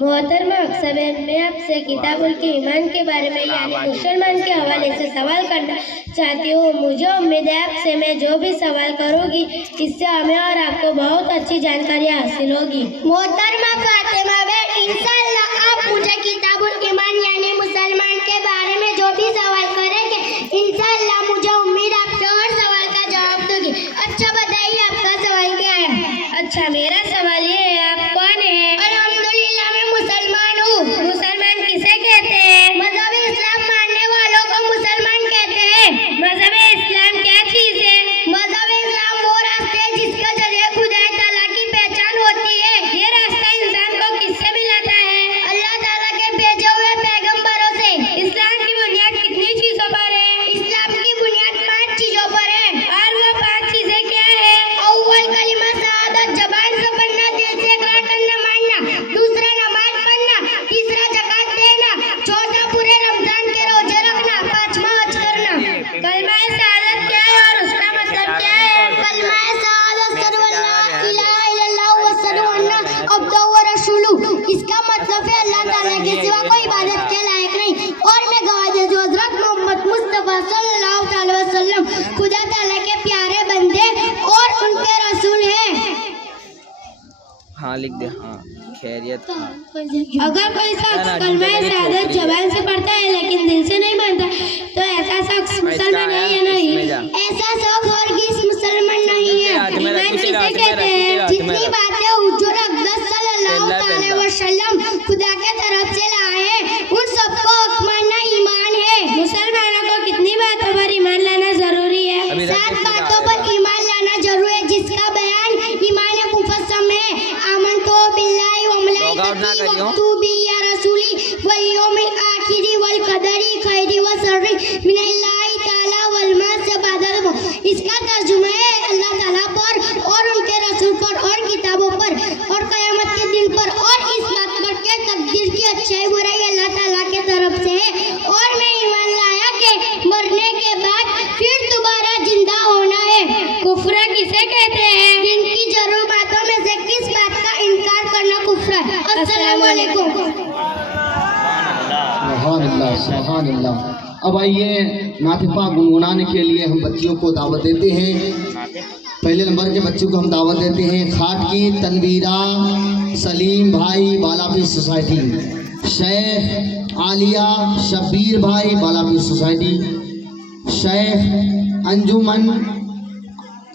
मोहतरमा अक्सर मैं आपसे किताबुल के ईमान के बारे में यानी मुसलमान के हवाले से सवाल करना चाहती हूँ। मुझे उम्मीद है आपसे मैं जो भी सवाल करूँगी इससे हमें और आपको बहुत अच्छी जानकारी हासिल होगी। मोहतरमा फातिमा बहन, इंशाअल्लाह आप मुझे किताबुल ईमान यानी मुसलमान के बारे में जो भी सवाल करेंगे इंशाअल्लाह मुझे उम्मीद आपसे हर सवाल का जवाब दोगी। अच्छा बताइए आपका सवाल क्या है? अच्छा, मेरा सवाल ये है, आप कौन है? अल्हम्दुलिल्लाह मैं मुसलमान हूँ। मुसलमान किसे कहते हैं? मजहब इस्लाम मानने वालों को मुसलमान कहते हैं। मजहब इस्लाम क्या चीज है? मजहब इस्लाम वो रास्ते है जिसके जरिए खुदा ताला की पहचान होती है। ये रास्ता इंसान को किससे मिलाता है? अल्लाह ताला के भेजे हुए पैगंबरों से। इस्लाम की बुनियाद कितनी चीजों पर है? इस्लाम की बुनियाद 5 चीजों पर है। और वो 5 चीजें क्या है? अव्वल कलिमा शहादत, जबान से पढ़ना, दिल से इकरार करना मानना। दूसरा नमाज पढ़ना। तीसरा ज़कात देना। चौथा पूरे रमजान के रोजे रखना। पांचवा हज करना। कलमा शहादत क्या है और उसका मतलब क्या है? कलमा शहादत अशहदु अल्ला इलाहा इल्लल्लाह व अशहदु अन्ना अब्दुहु व रसूलुहु। इसका मतलब है अल्लाह ताला के सिवा कोई इबादत के लायक नहीं और मैं गवाह देती हूं हज़रत मोहम्मद मुस्तफा सल्लल्लाहु अलैहि वसल्लम खुदा ताला के प्यारे बंदे और उनके रसूल हैं। हाँ लिख दे। हाँ खैरियत। अगर कोई शख्स कलमा शहादत जबान से पढ़ता है लेकिन दिल से नहीं मानता तो ऐसा शख्स मुसलमान है या नहीं? ऐसा शख्स हरगिज़ मुसलमान नहीं है। ईमान किसे कहते हैं? जितनी बातें हुजूर अक़दस सल्लल्लाहु अलैहि वसल्लम खुदा के तरफ से लाए हैं उन सबको हक मानना ईमान है। मुसलमानों को कितनी बातों पर ईमान लाना जरूरी है? 7 बातों पर ईमान लाना जरूरी है जिसका बयान ईमान मुफस्सम है। आमनतु बिल्लाहि व मलाइकतिही व कुतुबिही व रसूलिही वल यौमिल आखिरि वल कदरी खैरि व शर्रि मिनल्लाहि ताला वल मा से बादल वो। इसका तर्जुमा है अल्लाह ताला पर और उनके रसूल पर और किताबों पर और क़यामत के दिन पर और इस बात पर कि तकदीर की अच्छाई बुराई अल्लाह ताला के तरफ से है और मैं ईमान लाया कि मरने के बाद फिर दोबारा जिंदा होना है। कुफ्र किसे कहते हैं? दिन की जरूर बातों में से किस बात का इनकार करना कुफ्र है। अस्सलाम वालेकुम। सुभान अल्लाह। अब आइए नातिफा गुनगुनाने के लिए हम बच्चियों को दावत देते हैं। पहले नंबर के बच्चों को हम दावत देते हैं खाट की तनवीरा सलीम भाई बालापी सोसाइटी, शेख आलिया शब्बीर भाई बालापी सोसाइटी, शेख अंजुमन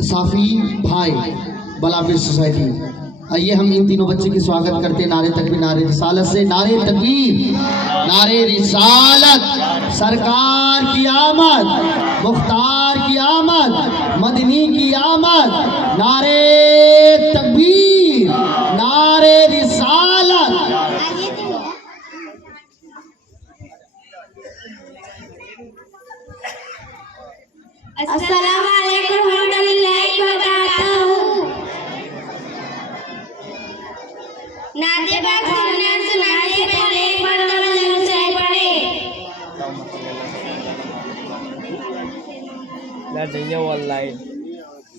साफी भाई बालापी सोसाइटी। आइए हम इन तीनों बच्चे की स्वागत करते हैं नारे तकबीर नारे रिसालत से। नारे तकबीर नारे रिसालत। सरकार की आमद, मुख्तार की आमद, मदनी की आमद। नारे तकबीर नारे रिसालत। अस्सलाम वालेकुम रहमतुल्लाहि व बरकातहू। नाते पाक सुनाने से पहले एक मरतबा ज़रूर से पढ़े। ला जाइए ऑनलाइन।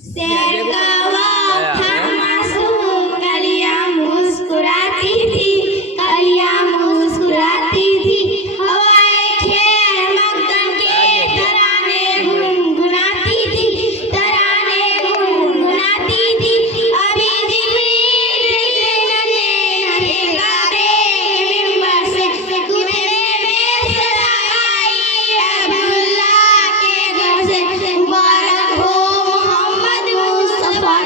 शेर का वक्त मासूम कलियां मुस्कुराती थी, कलियां मुस्कुराती थी। हवाएं खेर मकदम के तराने गुनगुनाती थी, तराने गुनगुनाती थी। अभी जिब्रील नन्हे काबे मिंबर से तुम्हें में सदा आई अब्दुल्लाह के घर से। मुबारक हो मोहम्मद मुस्तफा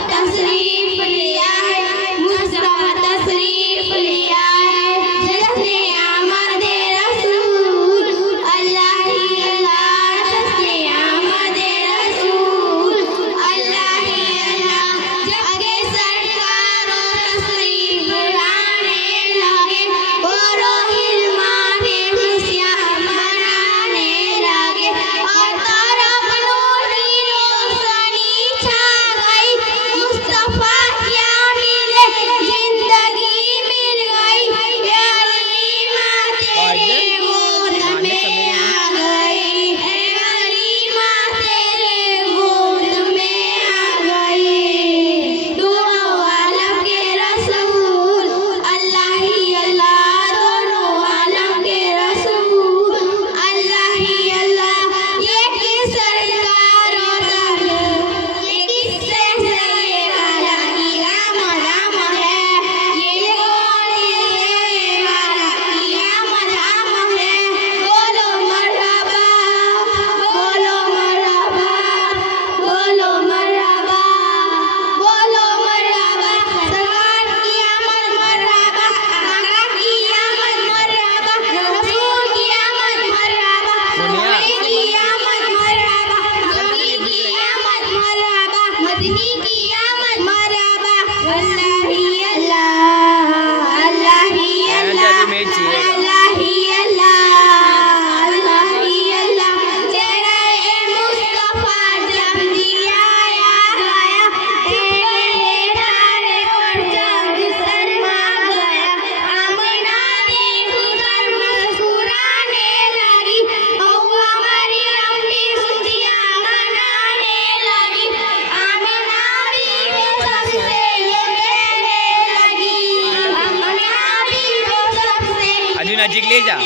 नजीक ले जा।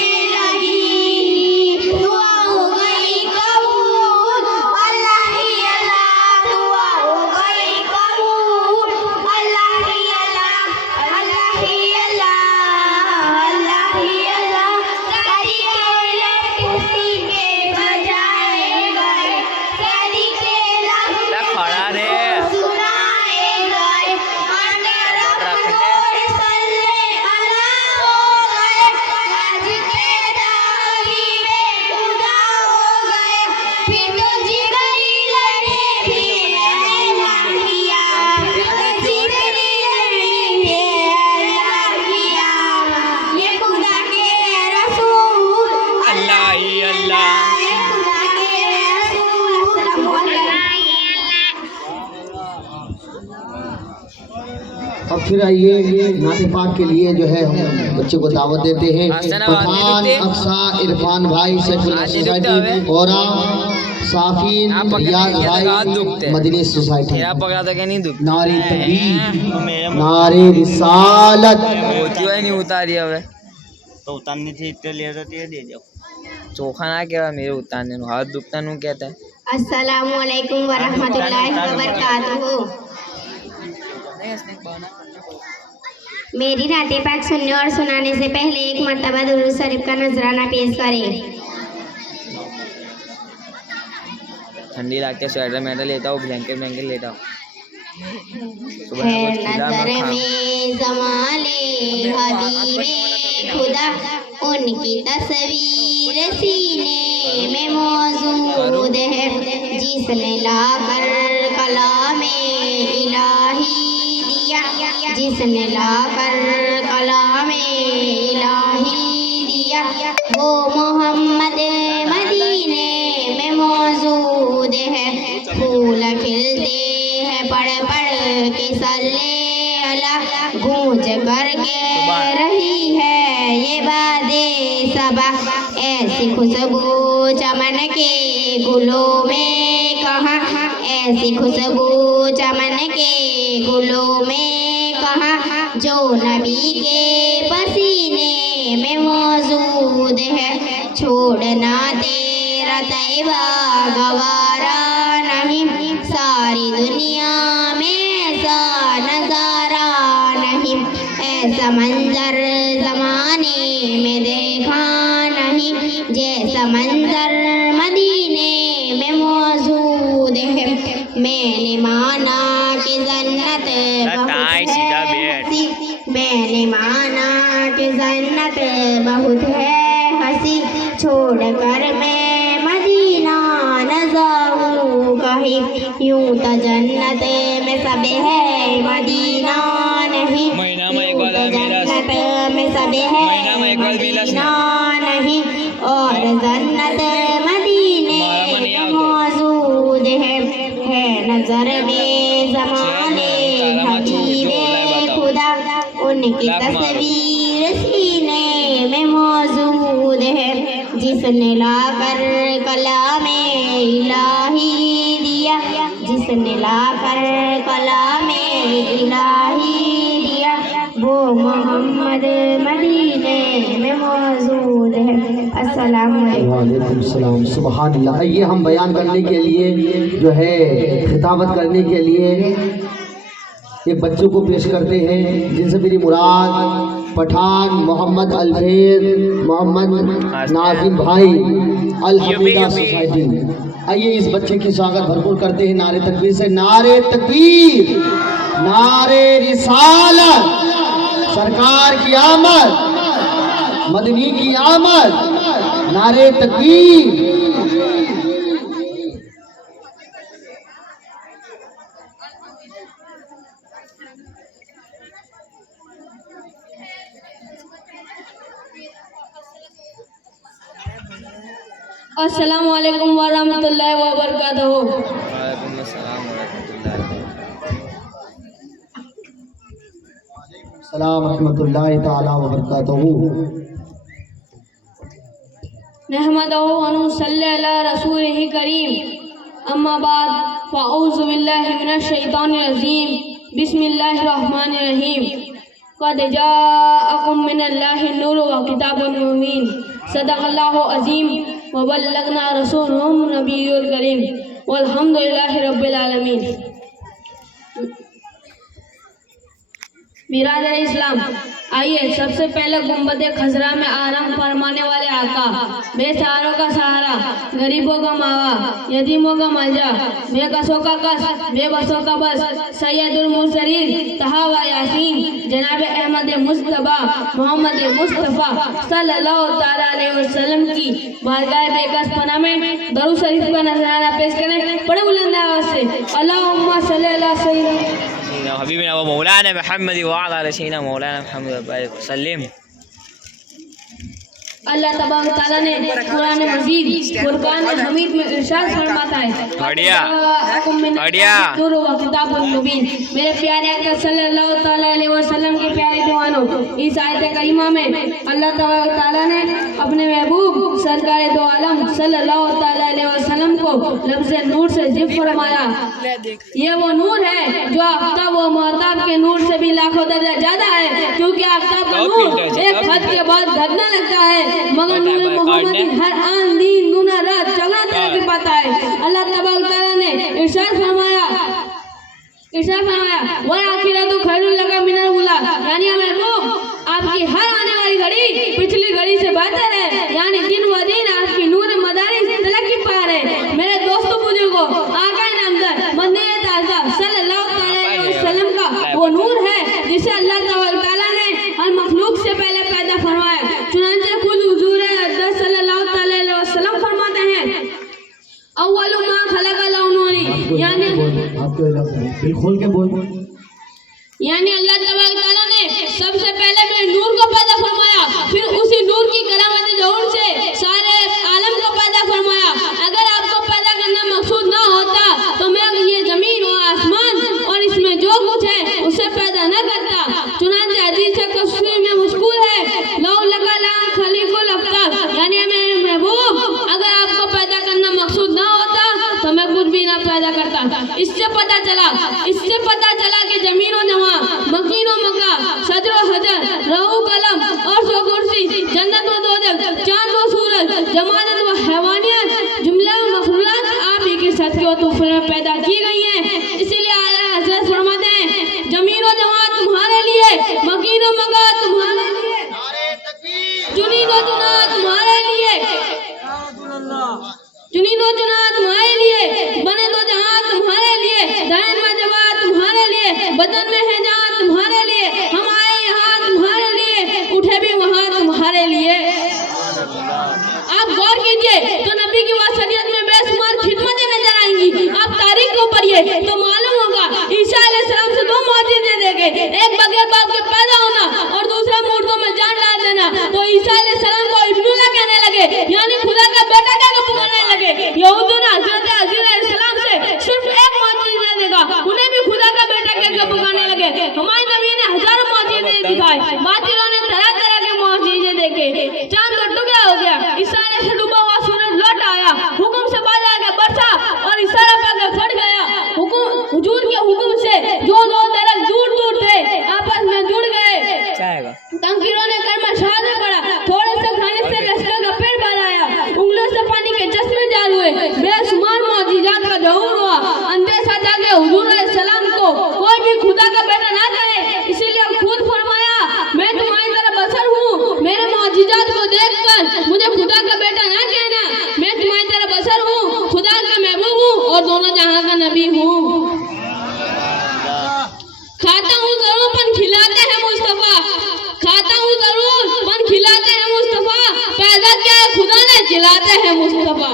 और फिर आइए नाते पाक के लिए जो है हम बच्चे को दावत देते हैं। पठान अक्सा इरफान भाई सोसाइटी और साफिन रियाज भाई मदनी सोसाइटी। नारे तकबीर नारे रिसालत। नहीं उतारी हवे तो उतारनी थी इतने ले जाती है दे जाओ। चोखा ना कहवा मेरे उतारने नु हाथ दुखता नु कहता है। अस्सलामु अलैकुम वरहमतुल्लाहि वबरकातुहू। मेरी नाते पाक सुनने और सुनाने से पहले एक मर्तबा दुरूद शरीफ का नजराना पेश करें। ठंडी रात के स्वेटर मेटर लेता हूँ, ब्लैंकेट लेता हूँ। है नजर में ज़माने हबीबे खुदा, उनकी तस्वीर सीने में मौजूद है, जिसने लाकर कलामे इलाही दिया, जिसने लाकर कलामे इलाही दिया, वो मोहम्मद मदीने में मौजूद है। फूल खिलते हैं पढ़ पढ़ के सल्ले अला, गूंज करके रही है ये बादे सबा, ऐसी खुशबू चमन के गुलों में कहाँ, ऐसी खुशबू चमन के गुलों में कहाँ, जो नबी के पसीने में मौजूद है। छोड़ना तेरा तैबा गवारा नहीं, सारी दुनिया में ऐसा नजारा नहीं, ऐसा मंजर जमाने में देखा नहीं, जैसा मंजर मदीने में मौजूद है। मैंने माना कि जन्नत बहुत है हंसी, मैंने माना कि जन्नत बहुत है हंसी, छोड़कर मैं मदीना न जाऊं कहीं, यूं तो जन्नत में सब है मदीना नहीं, यूं तो जन्नत में सब है मदीना नहीं, और जन्नत मदीने में मौजूद है नजर में ज़माने हबीबे खुदा, उनकी तस्वीर सीने में मौजूद है, जिसने लाकर कलामे इलाही दिया, जिसने लाकर कलामे इलाही दिया, वो मोहम्मद मदीने में मौजूद है। अस्सलामु अलैकुम। वालेकुम सलाम। सुभान अल्लाह। ये हम बयान करने के लिए जो है खिताबत करने के लिए एक बच्चों को पेश करते हैं, जिनसे मेरी मुराद पठान मोहम्मद अल्फेज मोहम्मद नाजिम भाई अल हमीदा सोसाइटी। आइए इस बच्चे की स्वागत भरपूर करते हैं नारे तकबीर से। नारे तकबीर नारे रिसालत, सरकार की आमद, मदनी की आमद, नारे तकबीर। अस्सलामु अलैकुम वरहमतुल्लाहि वबरकातुहू। वालेकुम अस्सलाम वरहमतुल्लाहि सलाम रहमतुल्लाहि ताला व बरकातहू। नहमदहू व नुसल्ली अला रसूलिही करीम। अम्मा बाद फ़अऊज़ु बिल्लाहि मिनश शैतानिर रजीम। बिस्मिल्लाहिर रहमानिर रहीम। क़द जाअकुम मिनल्लाहि नूरुन व किताबुन मुबीन। सदक़ल्लाहु अज़ीम व बल्लगना रसूलुहुन नबियुल करीम। वल्हम्दुलिल्लाहि रब्बिल आलमीन। बिरादर इस्लाम, आइए सबसे पहले गुंबद खजरा में आराम फरमाने वाले आका, बेसहारों का सहारा, गरीबों का मावा, यतीमों का मलजा, बेकसों का कस, बेबसों का बस, सैयदुल मुरसलीन तहा व यासीन जनाब अहमद मुस्तफ़ा मोहम्मद मुस्तफ़ा सल्लल्लाहु ताला अलैहि वसल्लम की बारगाह बेकस पना में दरूद शरीफ का नजराना पेश करें। बड़े बुलंद आवाज से अल्लाहुम्मा सल्ली अला सय्यिदना हबीबना व मौलाना मुहम्मद व अला सय्यिदना मौलाना मुहम्मद वसल्लम। अल्लाह तबारक तआला ने कुरान मजीद फुरकान हमीद में इरशाद फरमाता है, बढ़िया बढ़िया। किताबुल मुबीन। मेरे प्यारे आका सल्लल्लाहु ताला अलैहि वसल्लम के प्यारे दीवानों, इस आयत करीमा में अल्लाह तबारक तआला ने अपने महबूब सरकार दो आलम सल्लल्लाहु ताला अलैहि वसल्लम को लफ्ज़ नूर से जिक्र फरमाया। ये वो नूर है जो आफ्ताब व महताब के नूर से भी लाखों दर्जा ज्यादा है, क्योंकि आफ्ताब का नूर एक हद के बाद घटने लगता है, मगर नूर मोहम्मद हर आन दिन दूना रात चला तरक्की पाता है। अल्लाह तबारक तआला ने इरशाद फरमाया व आखिरतु खैरुल लका मिनल उला, यानी महबूब आपकी हर आने वाली घड़ी पिछली घड़ी से बेहतर है, यानी दिन व दिन आपकी नूर मदारिस तरक्की पा रहे। मेरे दोस्तों बुजुर्गों, आका नामदार मदीने ताज़ा सल्लल्लाहु अलैहि वसल्लम का वो नूर है जिसे अल्लाह तआला ने हर मखलूक से पहले पैदा फरमाया। चुनांचे खुद हुजूर अक़दस सल्लल्लाहु अलैहि वसल्लम फरमाते हैं, अव्वलु मा खलक़ल नूरी, यानी खोल के बोल। यानी अल्लाह तबारक तआला ने सबसे पहले मेरे नूर को पैदा फरमाया, फिर उसी नूर की करामत ज़हूर से सारे आलम को पैदा फरमाया। अगर आपको पैदा करना मकसूद ना होता तो मैं ये जमीन और आसमान और इसमें जो कुछ है उसे पैदा न करता। चुनांचे हदीस कुदसी में मज़कूर है, लौ लका ला खलीकुल अफ्तार, यानी मेरे महबूब अगर आपको पैदा करना मकसूद ना होता तो मैं कुछ भी ना पैदा करता। इससे पता चला कि जमीन और जमा, मकीन और मक्का, सदर और हजर, रहू कलम और सो कुर्सी, जन्नत व दोज़ख, चांद व सूरज, जमानत व हैवानियत, जुमला व मखलूक़ात आप ही के सदक़े व तोहफ़े में पैदा की गई हैं। इसीलिए आला हज़रत फरमाते हैं, जमीन और जमा तुम्हारे लिए, मकीन और मक्का तुम्हारे लिए, जुनीन व जुना तुम्हारे लिए, बने तो जहां तुम्हारे लिए, दान में जवा तुम्हारे लिए, बदन में है जान तुम्हारे लिए, हम आए यहाँ तुम्हारे लिए, उठे भी वहाँ तुम्हारे लिए। आप गौर कीजिए तो नबी की वसीयत में बेशुमार खिदमतें नजर आएंगी। आप तारीख को पढ़िए तो मालूम होगा ईसा अलैहिस्सलाम से दो मौजूदे देखे, एक बगैर बाप के पैदा होना और दूसरा मुर्दों में जान डाल देना। तो ईसा अलैहिस्सलाम को इब्नुल्लाह कहने लगे, यानी खुदा का बेटा कहकर पुकारने लगे। यहूदियों ने हजरत अज़ीज़ अलैहिस्सलाम से सिर्फ एक मौजूदा देखा, उन्हें भी खुदा का बेटा कहकर पुकारने लगे। हमारे नबी ने हजारों मौजूदे दिखाए, बातिलों ने तरह तरह के मौजूदे देखे। चांद का टुकड़ा हो गया, इशारे से डूबा हुआ सूरज लौट आया, हुक्म से बादल आगे बरसा और इशारा पाकर फट गया। हुजूर के हुक्म से जो दो दरख्त दूर दूर थे आपस में जुड़ गए। तंकीरों ने कलमा शहादत पढ़ा, थोड़े से खाने से लश्कर का पेट भर आया, उंगलियों से पानी के चश्मे जार हुए, बेशुमार मौजिज़ात का ज़हूर हुआ। अंदेशा जागे हुजूर अलैहिस्सलाम को कोई भी खुदा का बेटा ना कहे, इसीलिए खुद फरमाया, मैं तुम्हारी तरह बशर हूँ, मेरे मौजिज़ात को देखकर मुझे खुदा का बेटा ना कहना। मैं तुम्हारी तरह बशर हूँ, खुदा का महबूब हूँ और दोनों जहां का नबी हूँ। खाता हूँ जरूर पन खिलाते हैं मुस्तफा, खाता हूँ जरूर पन खिलाते हैं मुस्तफा, पैदा किया है खुदा ने खिलाते हैं मुस्तफा।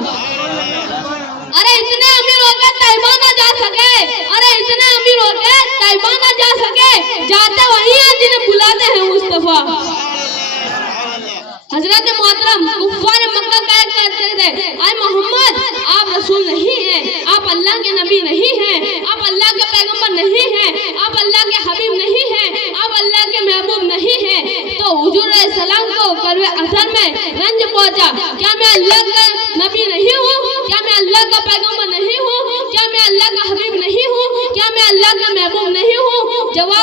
अरे इतने अमीर हो गए तैयबा ना जा सके, अरे इतने अमीर हो गए तैयबा ना जा सके, जाते वही हैं जिन्हें बुलाते हैं मुस्तफा। हजरत मोहतरम कुफ्फार मक्का क्या कहते थे,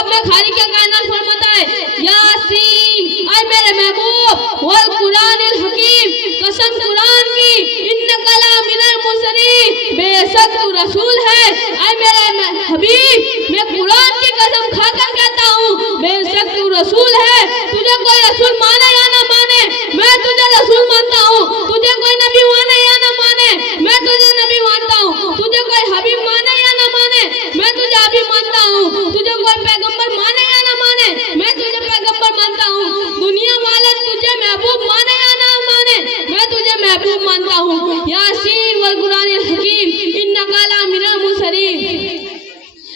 जवाब में खाली क्या कायनात फरमाता है, यासीन ऐ मेरे महबूब वल कुरानिल हकीम, कसम कुरान की, इन्नका लमिनल मुरसलीन, बेशक तू रसूल है। ऐ मेरे हबीब मैं कुरान की कसम खाकर कहता हूँ बेशक तू रसूल है। तुझे कोई रसूल माने या ना माने, मैं तुझे रसूल मानता हूँ। तुझे कोई नबी माने या ना माने, मैं तुझे नबी मानता हूँ। तुझे कोई हबीब माने या ना माने, मैं तुझे हबीब मानता हूँ। तुझे कोई पैगंबर माने या ना माने, मैं तुझे पैगंबर मानता हूँ। दुनिया वाले तुझे महबूब माने या ना माने, मैं तुझे महबूब मानता हूँ। यासीन वल कुरानिल हकीम, इन्नका लमिनल मुरसलीन।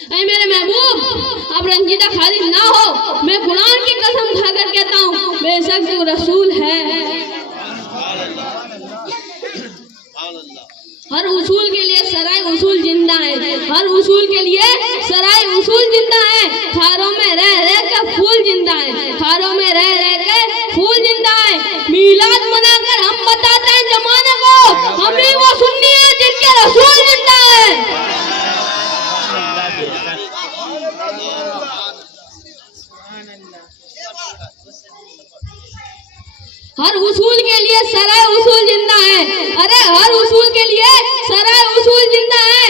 ऐ मेरे महबूब आप रंजीदा खालिद ना हो, मैं कुरान की कसम खाकर कहता हूँ बेशक तू रसूल है। हर उसूल के लिए सराय उसूल जिंदा है, हर उसूल के लिए सराय उसूल जिंदा है। खारों में रह रह के फूल जिंदा है, खारों में रह रह के फूल जिंदा है। मीलाद मनाकर हम बताते हैं जमाने को, हम ही वो सुन्नी है जिनके रसूल जिंदा है। हर उसूल के लिए सराय उसूल जिंदा है, अरे हर उसूल के लिए सराय उसूल जिंदा है।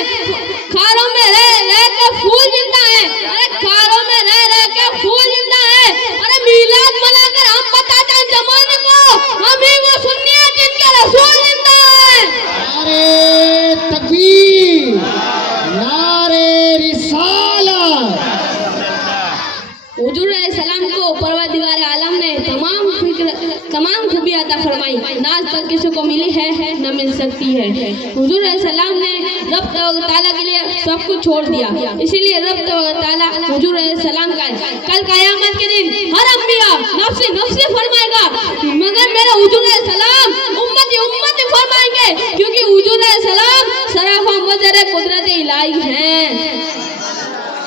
खारों में रह रह के फूल जिंदा है, अरे खारों में रह रह के फूल जिंदा है। अरे मीलाद मनाकर हम बताते हैं जमाने को, हम ही वो सुन्नी है जिनके रसूल जिंदा है। नारे तकबीर, नारे रिसालत। हुजूर सलाम को परवरदिगार आलम ने तमाम खूबी अता फरमाई, नाज तक किसी को मिली है न मिल सकती है। हुजूर सलाम ने रब तआला के लिए सब कुछ छोड़ दिया, इसीलिए रब तआला हुजूर सलाम का कल क़यामत के दिन हर अंबिया नफ्सी नफ्सी फरमाएगा, मगर मेरा हुजूर सलाम उम्मती उम्मती फरमाएंगे, क्योंकि हुजूर सलाम सराफा मजर कुदरत इलाही हैं।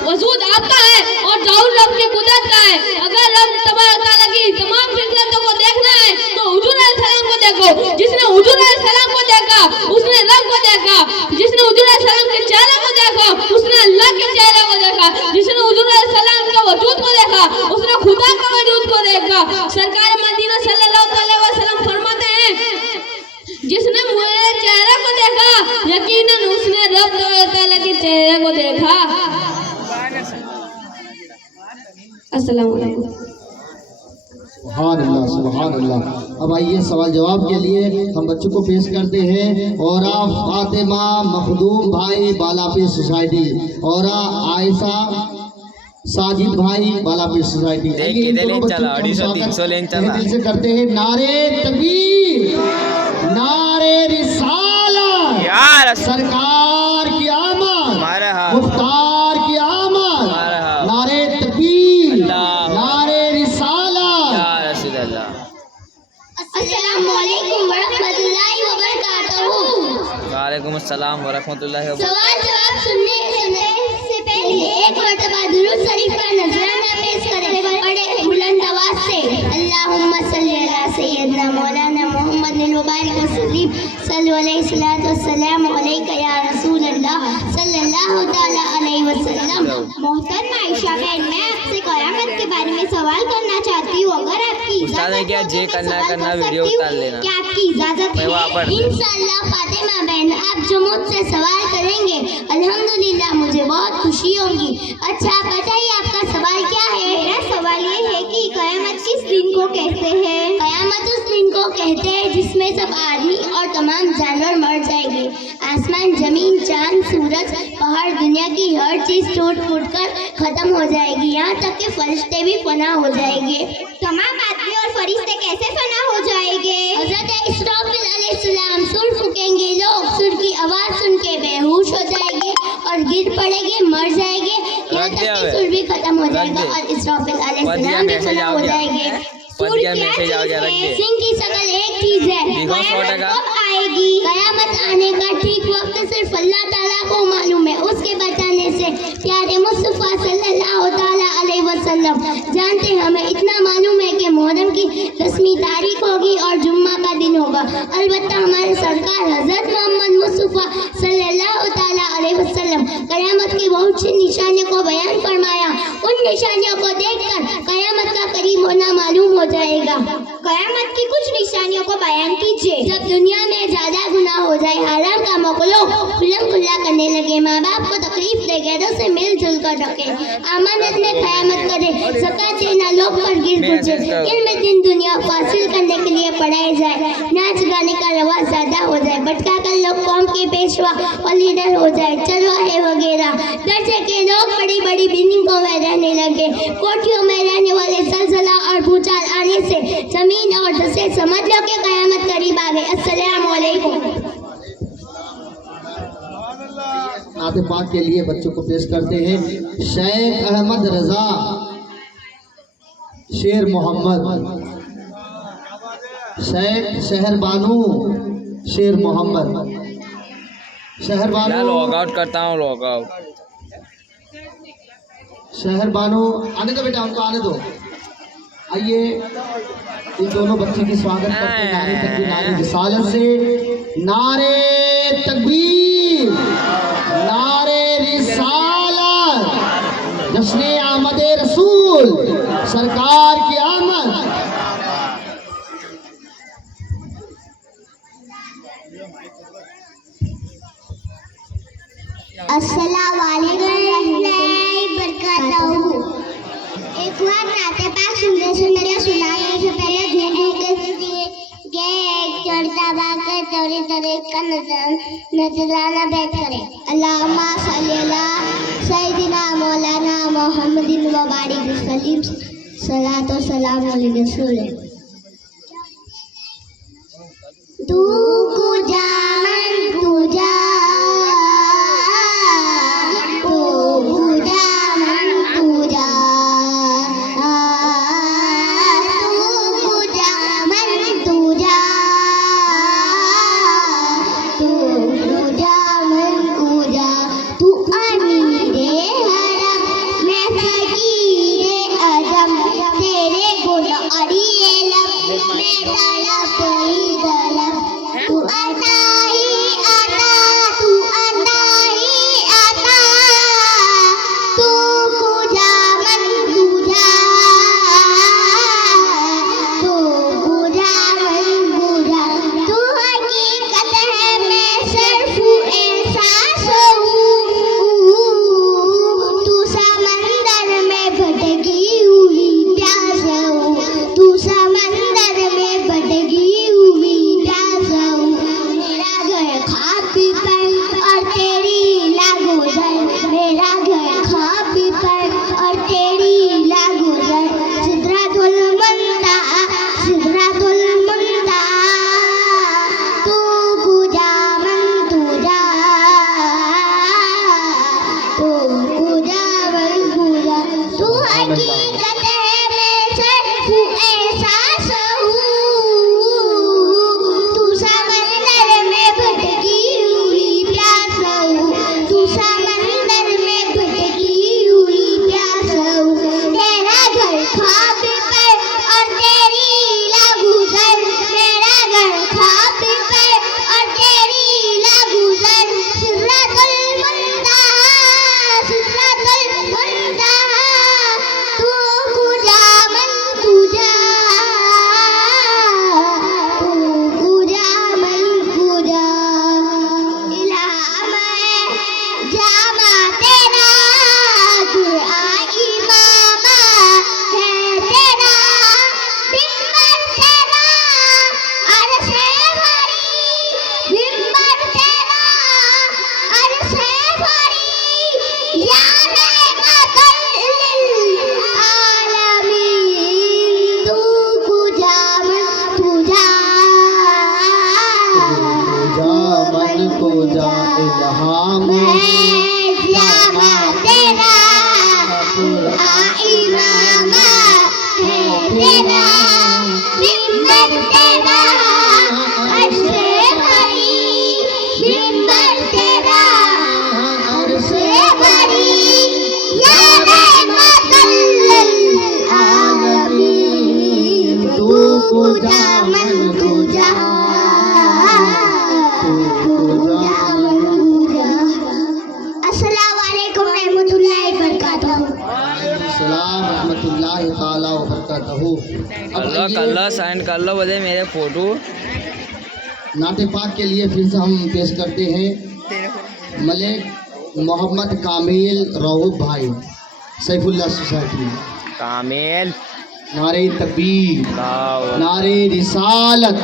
वजूद आपका है और जाऊर रब की कुदरत का है। अगर रब तबारक तआला की तमाम फितरतों को देखना है तो हुजूर सलाम को देखो। जिसने हुजूर सलाम को देखा उसने रब को देखा, जिसने हुजूर सलाम के चेहरे को देखा उसने अल्लाह के चेहरे को देखा, जिसने हुजूर सलाम के वजूद को देखा उसने खुदा के वजूद को देखा। सरकार मदीना सल्लल्लाहु अलैहि वसल्लम फरमाते हैं जिसने मेरे चेहरे को देखा यकीनन उसने रब तआला के चेहरे को देखा। अस्सलाम वालेकुम। सुभान अल्लाह, सुभान अल्लाह। अब आइए सवाल जवाब के लिए हम बच्चों को पेश करते हैं। और फातिमा मखदूम भाई बालापीर सोसाइटी, और आयशा साजिद भाई बालापीर सोसाइटी। कितने लेन चला? 250-300 लेन चला। दिल से करते हैं नारे तकबीर, नारे रिसालत, यार सरकार की आमद, मरहबा, मुख्तार की आमद, मरहबा, नारे तकबीर, अल्लाह, नारे रिसालत। या रसूल अल्लाह। अस्सलामु अलैकुम व रहमतुल्लाहि व बरकातहू। वालेकुम अस्सलाम व रहमतुल्लाहि व बरकातहू। सवाल जवाब सुनने से पहले एक मरतबा दुरूद शरीफ का नजराना पेश करें। बड़े बुलंद आवाज से अल्लाहुम्मा सल्ली अला सय्यदना मौलाना मुहम्मद व बारिक वसल्लिम सल्लल्लाहु अलैहि या रसूल अल्लाह सल्लल्लाहु तआला अलैहि वसल्लम। मोहतरमा आयशा बहन, मैं आपसे क़यामत के बारे में सवाल करना चाहती हूँ। अगर आपकी उस्ताद ने क्या जे करना वीडियो उतार लेना। क्या आपकी इजाजत मैं वहाँ पर है? इंशाअल्लाह फातिमा बहन, आप जो मुझसे सवाल करेंगे अल्हम्दुलिल्लाह मुझे बहुत खुशी होगी। अच्छा बताइए आपका सवाल क्या है? मेरा सवाल ये है कि क़यामत किस दिन को कहते हैं? क़यामत उस दिन को कहते हैं जिसमें सब आदमी और तमाम जानवर मर जाएंगे। आसमान, जमीन, चांद, सूरज, पहाड़, दुनिया की हर चीज टूट फूट कर खत्म हो जाएगी, यहाँ तक कि फरिश्ते भी फना हो जाएंगे। तमाम आदमी और फरिश्ते कैसे फना हो जाएंगे? हज़रत इसराफिल अलैहिस्सलाम सुर फूकेंगे, लोग सुर की आवाज सुन के बेहोश हो जाएंगे और गिर पड़ेंगे, मर जाएंगे, यहाँ तक कि सुर भी खत्म हो जाएगा और इसराफिल अलैहिस्सलाम भी फना हो जाएंगे। पद क्या मैसेज आ गया रख दे। सिंह की शकल एक चीज है, दिखाओ 100 टका। कब आएगी? कयामत आने का ठीक वक्त सिर्फ अल्लाह ताला को मालूम है। उसके बताने से प्यारे मुस्तफा सल्लल्लाहु ताला अलैहि वसल्लम जानते। हमें इतना मालूम है कि मुहर्रम की 10वीं तारीख होगी और जुम्मा का दिन होगा। अलबत्ता हमारे सरकार हजरत मोहम्मद मुस्तफा सल्लल्लाहु ताला अलैहि वसल्लम कयामत की बहुत सी निशानियों को बयान फरमाया। उन निशानियों को देखकर कयामत का करीब होना मालूम हो जाएगा। कयामत की कुछ निशानियों को बयान कीजिए। जब दुनिया में ज्यादा गुनाह हो जाए, हराम कामों को लोग खुल्लम खुल्ला करने लगे, माँ बाप को तकलीफ दे, गैरों से मिलजुल कर रखे, अमानत में खयामत करे, ज़कात देना लोग पर गिर गुजरे, इल्म दिन दुनिया को हासिल करने के लिए पढ़ाए जाए, नाच गाने का रवाज ज्यादा हो जाए, भटका कर लोग कौम के पेशवा और लीडर हो जाए, चरवाहे वगैरह दर्जे के लोग बड़ी बड़ी बिल्डिंगों में रहने लगे, कोठियों में रहने वाले जलजला और भूचाल आने से जमीन और दसे समझ लो कि कयामत करीब आ गई। अस्सलाम वालेकुम। नाते पाक के लिए बच्चों को पेश करते हैं शेख अहमद रजा शेर मोहम्मद, शेख शहर बानू शेर मोहम्मद। शहर क्या बानू लॉग आउट करता हूँ, लॉग आउट। शहर बानू आने दो बेटा, उनको आने दो। आइए इन दोनों बच्चे की स्वागत करते हैं नारे तकबीर नारे रिसालत से। नारे तकबीर नारे रिसालत, जश्न आमद रसूल, सरकार की आमद। अस्सलाम वालेकुम बरकातहू। एक बार नाते पाक सुनने सुनाने से पहले चढ़ता भाकर तौरी तरीक का नजराना बैठ करें। अल्लाहुम्मा सल्ली अला सय्यिदिना मौलाना मुहम्मदिन व बारिक वसल्लिम सलातो सलाम अलैहि रसूल। तू कुजा मन कुजा तेरा मिंबर तेरा अर्शे भरी मिंबर तेरा अर्शे भरी या रहमतल आलमीन तू पूजा मन पूजा अस्सलाम वालेकुम रहमतुल्लाहि बरकातहू। सलाम रहमतुल्लाहि ताला व बरकातहू। कल्ला साइन कर लो बदे मेरे फोटो। नाते पाक के लिए फिर से हम पेश करते हैं मलिक मोहम्मद कामिल रऊफ भाई सैफुल्लाह सोसाइटी। कामिल नारे तकबीर नारे रिसालत।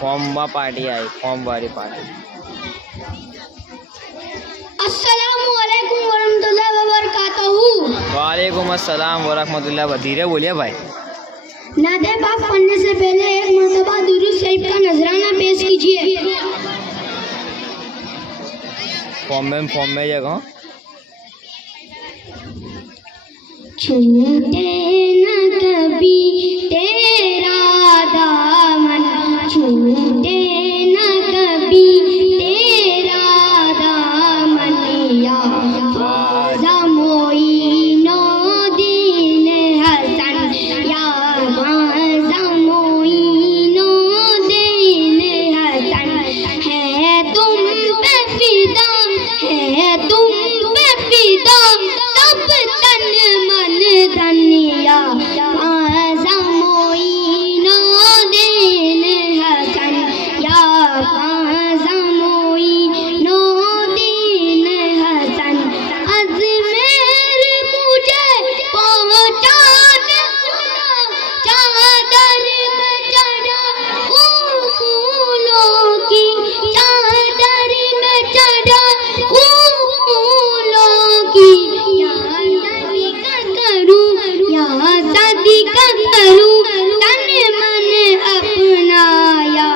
फॉर्म पार्टी आई फॉर्म वाली पार्टी। अस्सलामु अलैकुम वरहमतुल्लाहि वबरकातहू। वालेकुम अस्सलाम वरहमतुल्लाह। धीरे बोलिए भाई। नाते पाक पढ़ने से पहले एक मर्तबा दुरूद शरीफ का नजराना पेश कीजिए। फॉर्म में जगह छूटे न कभी तेरा दामन छूटे न कभी तेरा दामन या ख्वाजा मोइनो दीन हसन या ख्वाजा मोइनो दीन हसन है तुम पे फिदा सब तन मन धनिया ख्वाजा मोइनो दीन हसन या ख्वाजा मोइनो दीन हसन अजमेर मुझे पहुंचा दे चादर में चढ़ा फूलों की चादर में चढ़ा फूलों की सदका करूं तन मन अपनाया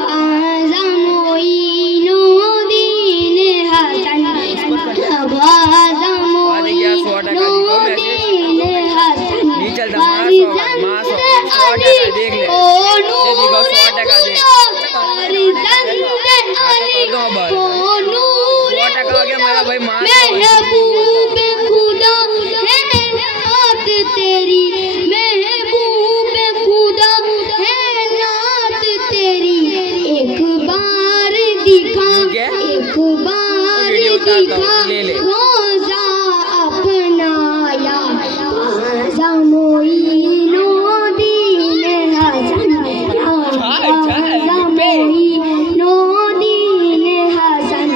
ख्वाजा मोइनो दीन हसन ख्वाजा मोइनो दीन हसन महबूब खुदा है नात तेरी महबूब खुदा है नात तेरी एक बार दिखा रोजा अपनाया ख्वाजा मोइनो दीन हसन ख्वाजा मोइनो दीन हसन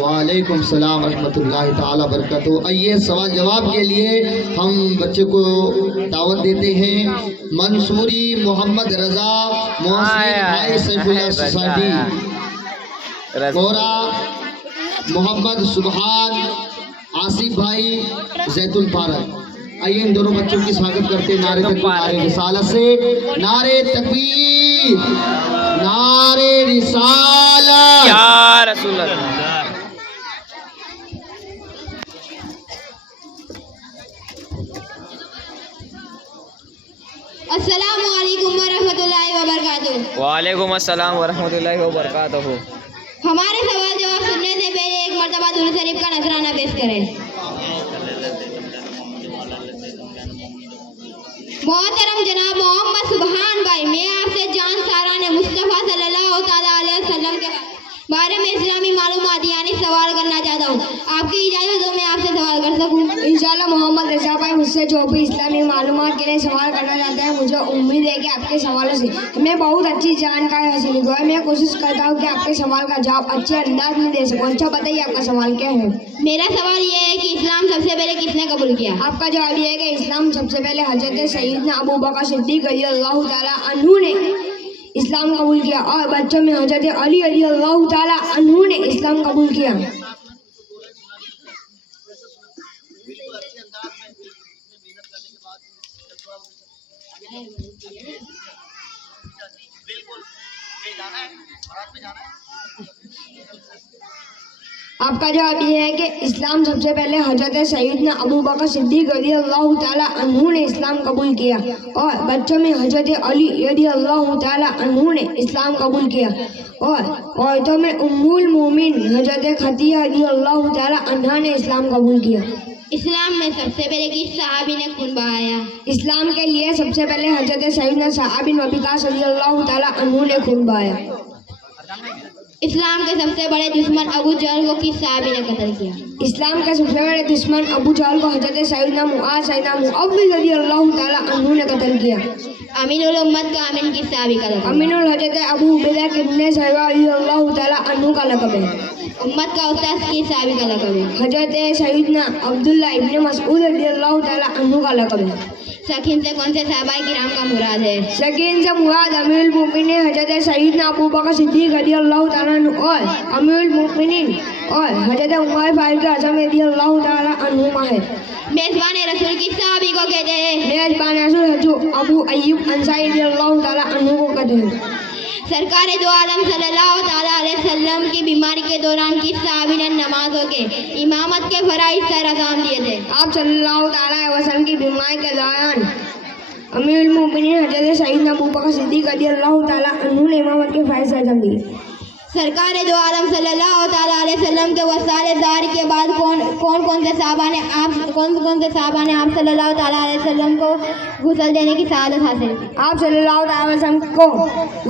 वालेकुम सलाम रहमतुल्लाहि ताला बरकातहू। आइए सवाल जवाब के लिए हम बच्चे को दावत देते हैं। मंसूरी मोहम्मद रजा मोहसिन भाई सैफुल्लाह सोसाइटी, गोरा मोहम्मद सुबहान आसिफ भाई जैतून पार्क। आइए इन दोनों बच्चों की स्वागत करते हैं नारे तकबीर नारे रिसालत से। नारे तकबीर नारे रिसालत। या रसूल अल्लाह। अस्सलामु अलैकुम वरहमतुल्लाहि वबरकातुहू। वालेकुम अस्सलाम वरहमतुल्लाहि वबरकातुहू। हमारे सवाल जवाब सुनने से पहले एक मर्तबा दुरूद शरीफ का नजराना पेश करें। मोहतरम जनाब मोहम्मद सुबहान भाई, मैं आपसे जान सारा ने मुस्तफ़ा सल्लल्लाहु ताला अलैहि वसल्लम के बारे में इस्लामी मालूमात यानी सवाल करना चाहता हूँ। आपकी इजाज़त हो मैं आपसे सवाल कर सकूँ? इंशाल्लाह मोहम्मद रज़ा भाई, मुझसे जो भी इस्लामी मालूमात के लिए सवाल करना चाहते हैं, मुझे उम्मीद है कि आपके सवालों से हमें बहुत अच्छी जानकारी हासिल होगी। मैं कोशिश करता हूँ कि आपके सवाल का जवाब अच्छे अंदाज में दे सकूँ। अच्छा बताइए आपका सवाल क्या है? मेरा सवाल ये है कि इस्लाम सबसे पहले किसने कबूल किया? आपका जवाब ये है कि इस्लाम सबसे पहले हज़रत सैयदना अबू बकर सिद्दीक़ रज़ियल्लाहु ताला अन्हु ने इस्लाम कबूल किया और बच्चों में हज़रत अली रज़ियल्लाहु ताला अन्हु ने इस्लाम कबूल किया। आपका जवाब ये है कि इस्लाम सबसे पहले हज़रत सैयदना अबू बकर सिद्दीक़ रज़ियल्लाहु ताला अन्हु ने इस्लाम कबूल किया और बच्चों में हज़रत अली रज़ियल्लाहु ताला अन्हु ने इस्लाम कबूल किया और औरतों में उम्मुल मोमिन हज़रत खदीजा रज़ियल्लाहु ताला अन्हा ने इस्लाम कबूल किया। इस्लाम में सबसे पहले किस सहाबी ने खून बहाया? इस्लाम के लिए सबसे पहले हज़रत सैयदना सअद बिन वक़ास रज़ियल्लाहु ताला अन्हु ने खून बहाया। इस्लाम के सबसे बड़े दुश्मन अबू जहल को किस सहाबी ने कत्ल किया? इस्लाम के सबसे बड़े दुश्मन अबू जहल को हज़रत सैयदना मुआज़ रज़ियल्लाहु ताला अन्हु ने कत्ल किया। अमीनुल उम्मत का अमीन किस सहाबी का लक़ब? अमीनुल हज़रत अबू उबैदा इब्न सैयबा रज़ियल्लाहु ताला अन्हु का लक़ब है। उम्मत का उस्ताद किस सहाबी का लक़ब है? हज़रत सैयदना अब्दुल्लाह इब्न मसऊद रज़ियल्लाहु ताला अन्हु का लक़ब है। शकीन से कौन से सहाबाए किराम का मुराद है? शकीन से मुराद अमीरुल मोमिनीन हज़रत सैयदना अबू बकर सिद्दीक़ रज़ियल्लाहु ताला अन्हु और अमीरुल मोमिनीन और हज़रत उमर फारूक आज़म रज़ियल्लाहु ताला अन्हुमा है। मेज़बान रसूल किस सहाबी को कहते हैं? मेज़बान रसूल हज़रत अबू अय्यूब अंसारी रज़ियल्लाहु ताला अन्हु को कहते हैं। सरकार दो आलम सल्लल्लाहु ताला अलैहि वसल्लम की बीमारी के दौरान किस सहाबी ने नमाजों के इमामत के फराइज़ सर अंजाम दिए थे? आप सल्लल्लाहु ताला अलैहि वसल्लम की बीमारी के दौरान अमीरुल मोमिनीन हज़रत सैयदना अबू बकर सिद्दीक़ रज़ियल्लाहु ताला अन्हु ने इमामत के फराइज़ सर अंजाम दिए। सरकार दो आलम सल्लल्लाहु ताला अलैहि वसल्लम के वसाले ज़ाहिर के बाद कौन से सहाबा ने आप सल्लल्लाहु ताला अलैहि वसल्लम को गुस्ल देने की शहादत हासिल की? आप सल्लल्लाहु ताला अलैहि वसल्लम को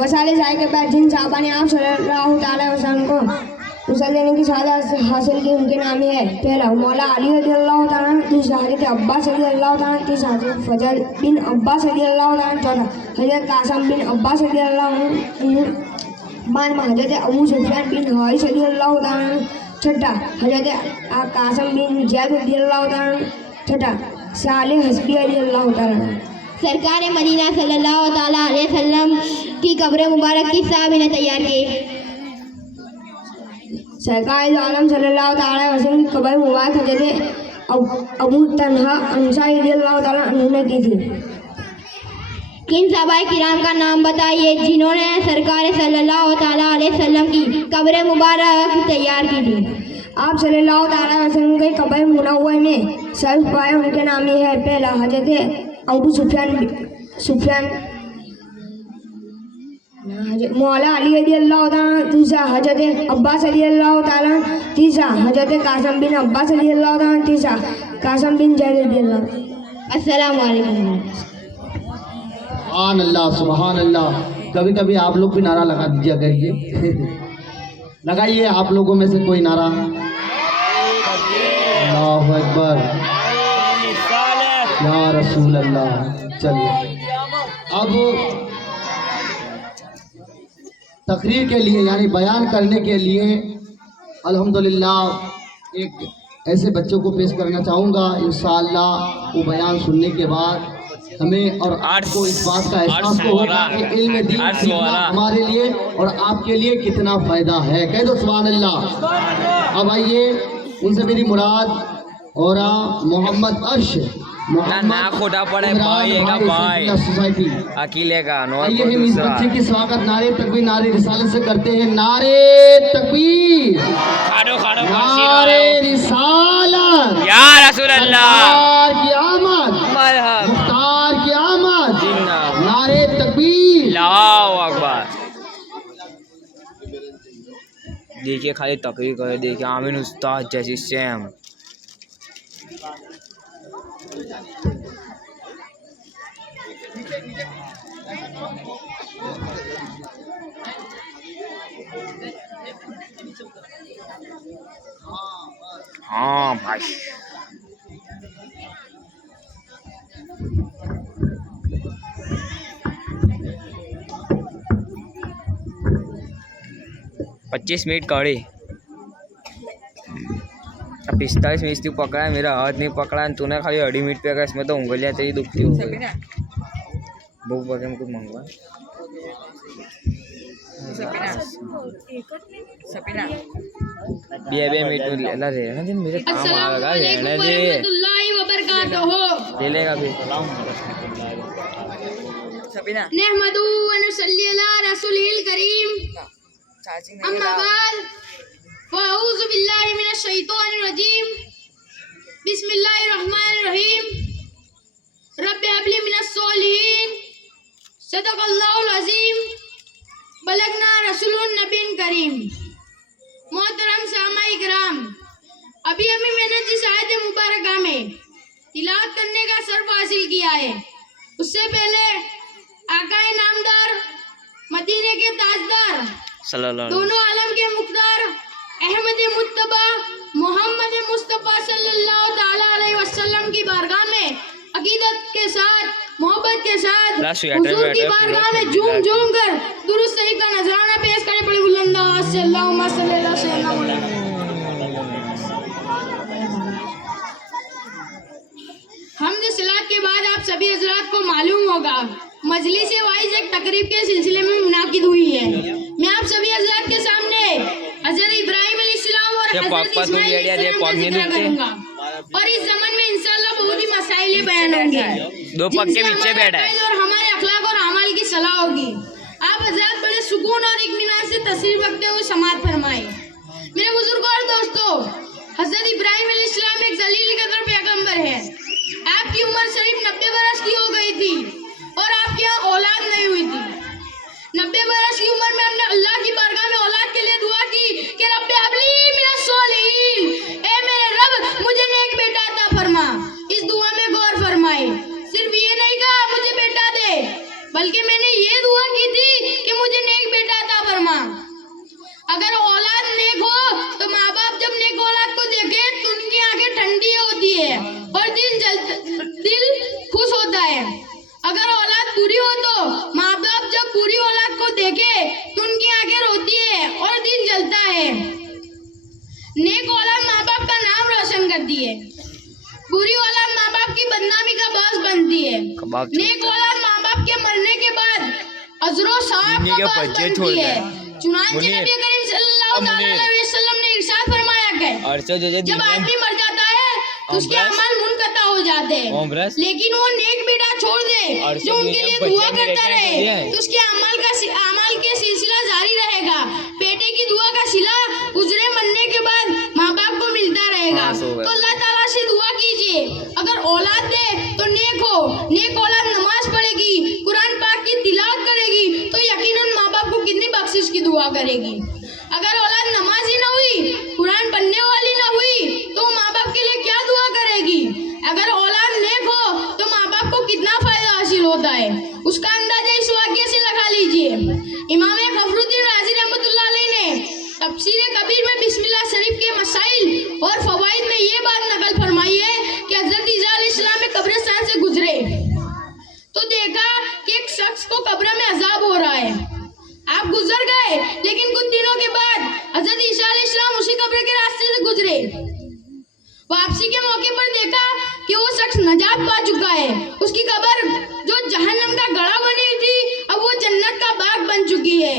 वसाले ज़ाहिर के बाद जिन सहाबा ने आप सल्लल्लाहु ताला अलैहि वसल्लम को गुस्ल देने की शहादत हासिल की उनके नाम है: पहला मौला अली रज़ियल्लाहु ताला, दूसरा हज़रत अब्बास रज़ियल्लाहु ताला, तीसरा हज़रत फजल बिन अब्बास रज़ियल्लाहु ताला, चौथा हज़रत कासिम बिन अब्बास रज़ियल्लाहु अन्हु, पाँचवां हज़रत अबू सुफियान बिन हारिस रज़ियल्लाहु ताला, छठा हज़रत कासिम बिन ज़ैद रज़ियल्लाहु ताला, छठा सालेह हस्बी रज़ियल्लाहु ताला। सरकार मदीना सल्लल्लाहु ताला अलैहि वसल्लम की कब्र मुबारक किस सहाबी ने तैयार की? सरकार आलम सल्लल्लाहु ताला अलैहि वसल्लम की कब्र मुबारक हज़रत अबू तन्हा अंसारी रज़ियल्लाहु ताला अन्हु ने की थी। किन सहाबाए किराम का नाम बताइए जिन्होंने सरकार सल्लल्लाहु ताला अलैहि वसल्लम की कब्र मुबारक तैयार की थी? आप सल्लल्लाहु ताला अलैहि वसल्लम के कब्र मुनव्वर में सर्फ पाए उनके नाम ये है: पहला हज़रत अबू सुफियान मौला अली रज़ियल्लाहु ताला, दूसरा हज़रत अब्बास रज़ियल्लाहु ताला, तीसरा हज़रत कासिम बिन अब्बास रज़ियल्लाहु ताला, तीसरा कासिम बिन ज़ैद रज़ियल्लाहु। अस्सलामु अलैकुम। सुभान अल्लाह सुभान अल्लाह। कभी कभी आप लोग भी नारा लगा दीजिए करिए। लगाइए आप लोगों में से कोई नारा। अल्लाहु अकबर या रसूल अल्लाह। चलिए अब तकरीर के लिए यानी बयान करने के लिए अल्हम्दुलिल्लाह एक ऐसे बच्चों को पेश करना चाहूँगा। इंशाअल्लाह वो बयान सुनने के बाद हमें और आपको इस बात का एहसास तो होगा कि इल्म दीन सीखना हमारे लिए और आपके लिए कितना फ़ायदा है। कह दो सुभान अल्लाह। अब आइए उनसे मेरी मुराद और मोहम्मद अर्श ना खोटा पड़ा है भाई, है का भाई सोसाइटी। अकेले का नो आइए हम इस दूसरा। बच्चे की स्वागत नारे तकबीर नारे रिसालत से करते हैं। नारे तकबीर, खाड़ो खाड़ो नारे रिसालत, या रसूल अल्लाह, मुख्तार की आमद, मरहबा, मुख्तार की आमद, जिन्ना, नारे तकबीर। अल्लाहु अकबर। देखिए खाली तकरीर करे, देखिए आमीन उस्ताद जैसी सेम। हाँ भाई, पच्चीस मिनट कड़ी, अब 45 मिनट तू पकड़ा है, मेरा हाथ नहीं पकड़ा है, तूने खाली 2.5 मिनट पे, इसमें तो उंगलियां तेरी दुखती हो गई। भूख वगैरह में कुछ मंगवा बे मिनट में लेना रहना दिन, मेरे काम आ लगा रहना दे, ले लेगा फिर। नहमदु व नसल्ली अला रसूलिल करीम, अम्मा बाद, व अऊज़ु बिल्लाहि मिनश शैतानिर रजीम, बिस्मिल्लाहिर रहमानिर रहीम, रब्बि हबली मिनस सोलिहीन, सदक़ल्लाहुल अज़ीम, बलगना रसूलुन नबीन करीम। मोहतरम सामाई किराम, अभी मैंने जिस आयत मुबारका में तिलावत करने का सर्फ हासिल किया है, उससे पहले आकाए नामदार, मदीने के ताजदार, सल्लल्लाहु दोनों आलम के मुख्तार अहमद मुत्तबा मोहम्मद मुस्तफ़ा सल्लल्लाहु ताला अलैहि वसल्लम की बारगाह में अकीदत के साथ, मोहब्बत के साथ हुजूर की बारगाह में झूम झूम कर दुरूद शरीफ का नजराना पेश करे। बड़े बुलंदाज से अल्लाहुम्मा सल्ली अला सय्यिदना मुहम्मद। हमद सलात के बाद आप सभी हजरात को मालूम होगा मजलिस वाइज एक तकरीब के सिलसिले में मुनाकिद हुई है। मैं आप सभी हजरात के सामने हजरत इब्राहिम अलैहिस्सलाम और हजरत इस्माइल अलैहिस्सलाम का जिक्र करूंगा और इस ज़मान में इंशाअल्लाह बहुत ही मसाइल बयान होंगे, दो पक्के पीछे बैठा है और हमारे अखलाक और अमाल की सलाह होगी। आप हजरात बड़े सुकून और इत्मीनान से तशरीफ रखते हुए समाअत फरमाएं। मेरे बुजुर्गों और दोस्तों, हजरत इब्राहिम अलैहिस्सलाम एक जलील कदर पैगंबर है। आपकी उम्र सिर्फ 90 बरस की हो गई थी और आपके यहाँ औलाद नहीं हुई थी। 90 बरस की उम्र में हमने अल्लाह की बारगाह में औलाद के लिए दुआ की कि रब्बे हबली मिनस सोलिहीन, ए मेरे रब मुझे नेक बेटा अता फरमा। इस दुआ में गौर फरमाए, सिर्फ ये नहीं कहा मुझे बेटा दे, बल्कि मैंने ये दुआ की थी कि मुझे नेक बेटा अता फरमा। अगर औलाद नेक हो तो माँ बाप जब नेक औलाद को देखे तो उनकी आंखें ठंडी होती है और दिल खुश होता है। अगर औलाद बुरी हो तो माँ बाप जब बुरी औलाद को देखे तो उनकी आंखें रोती है और दिल जलता है। नेक औलाद माँ बाप का नाम रोशन करती है, बुरी औलाद माँ बाप की बदनामी का बास बनती है। नेक औलाद माँ बाप के मरने के बाद अजरो साहब का बास बनती है। चुनांचे नबी करीम सल्लल्लाहु अलैहि वसल्लम ने इरशाद फरमाया कि जब आदमी मर जाता है तो उसके अमल मुनक़ता हो जाते हैं, लेकिन वो नेक बेटा छोड़ दे जो उनके लिए दुआ करता रहे तो उसके अमल के सिलसिला जारी रहेगा। बेटे की दुआ का सिला गुजरे मरने के बाद माँ बाप को मिलता रहेगा। तो अल्लाह ताला से दुआ कीजिए, अगर औलाद दे तो नेक हो। नेक औलाद नमाज पढ़ेगी, कुरान पाक की तिलावत करेगी तो यकीनन माँ बाप को कितनी बख्शिश की दुआ करेगी। अगर औलाद नमाजी न हुई, कुरान पढ़ने वाली न हुई तो माँ बाप के लिए क्या दुआ करेगी। अगर औलाद नेक हो तो माँ बाप को कितना फायदा हासिल होता है, उसका अंदाजा इस वाक्य से लगा लीजिए। इमाम फखरुद्दीन राजी रहमतुल्लाह अलैह ने तफसीर कबीर में बिस्मिल्लाह शरीफ के मसाइल और फवाइद में ये बात नकल फरमाई है कि हजरत ईसा अलैहिस्सलाम में कब्रिस्तान से गुजरे तो देखा कि एक शख्स को कब्र में अजाब हो रहा है। आप गुजर गए, लेकिन कुछ दिनों के बाद हजरत ईसा अलैहिस्सलाम उसी कब्र के रास्ते से गुजरे। वापसी के मौके पर देखा कि वो शख्स नजात पा चुका है। उसकी कब्र जो जहन्नम का गड़ा बनी थी अब वो जन्नत का बाग बन चुकी है।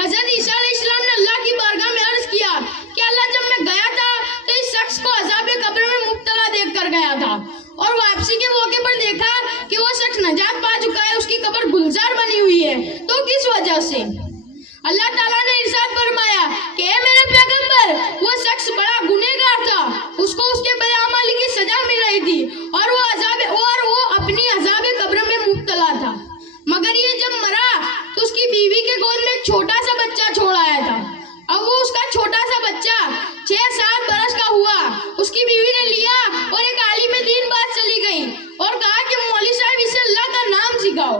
हजरत ईसा अलैहिस्सलाम ने अल्लाह की बारगाह में अर्ज किया कि अल्लाह, जब मैं गया था तो इस शख्स को अज़ाब कब्र में मुब्तला देखकर गया था और वापसी के मौके पर देखा कि वो शख्स नजात पा चुका है, उसकी कब्र गुलजार बनी हुई है। तो किस वजह से? अल्लाह ताला ने इरशाद फरमाया कि ए मेरे पैगंबर, वो शख्स बड़ा गुनहगार था, उसको उसके बेअमली की सजा मिल रही थी और वो अपनी अज़ाब कब्र में मुब्तला था। मगर ये जब मरा तो उसकी बीवी के गोद में छोटा सा बच्चा छोड़ आया था। अब वो उसका छोटा सा बच्चा 6-7 बरस का हुआ, उसकी बीवी ने लिया और एक आलिम दीन पास चली गई और कहा कि मौलवी साहब इसे अल्लाह का नाम सिखाओ।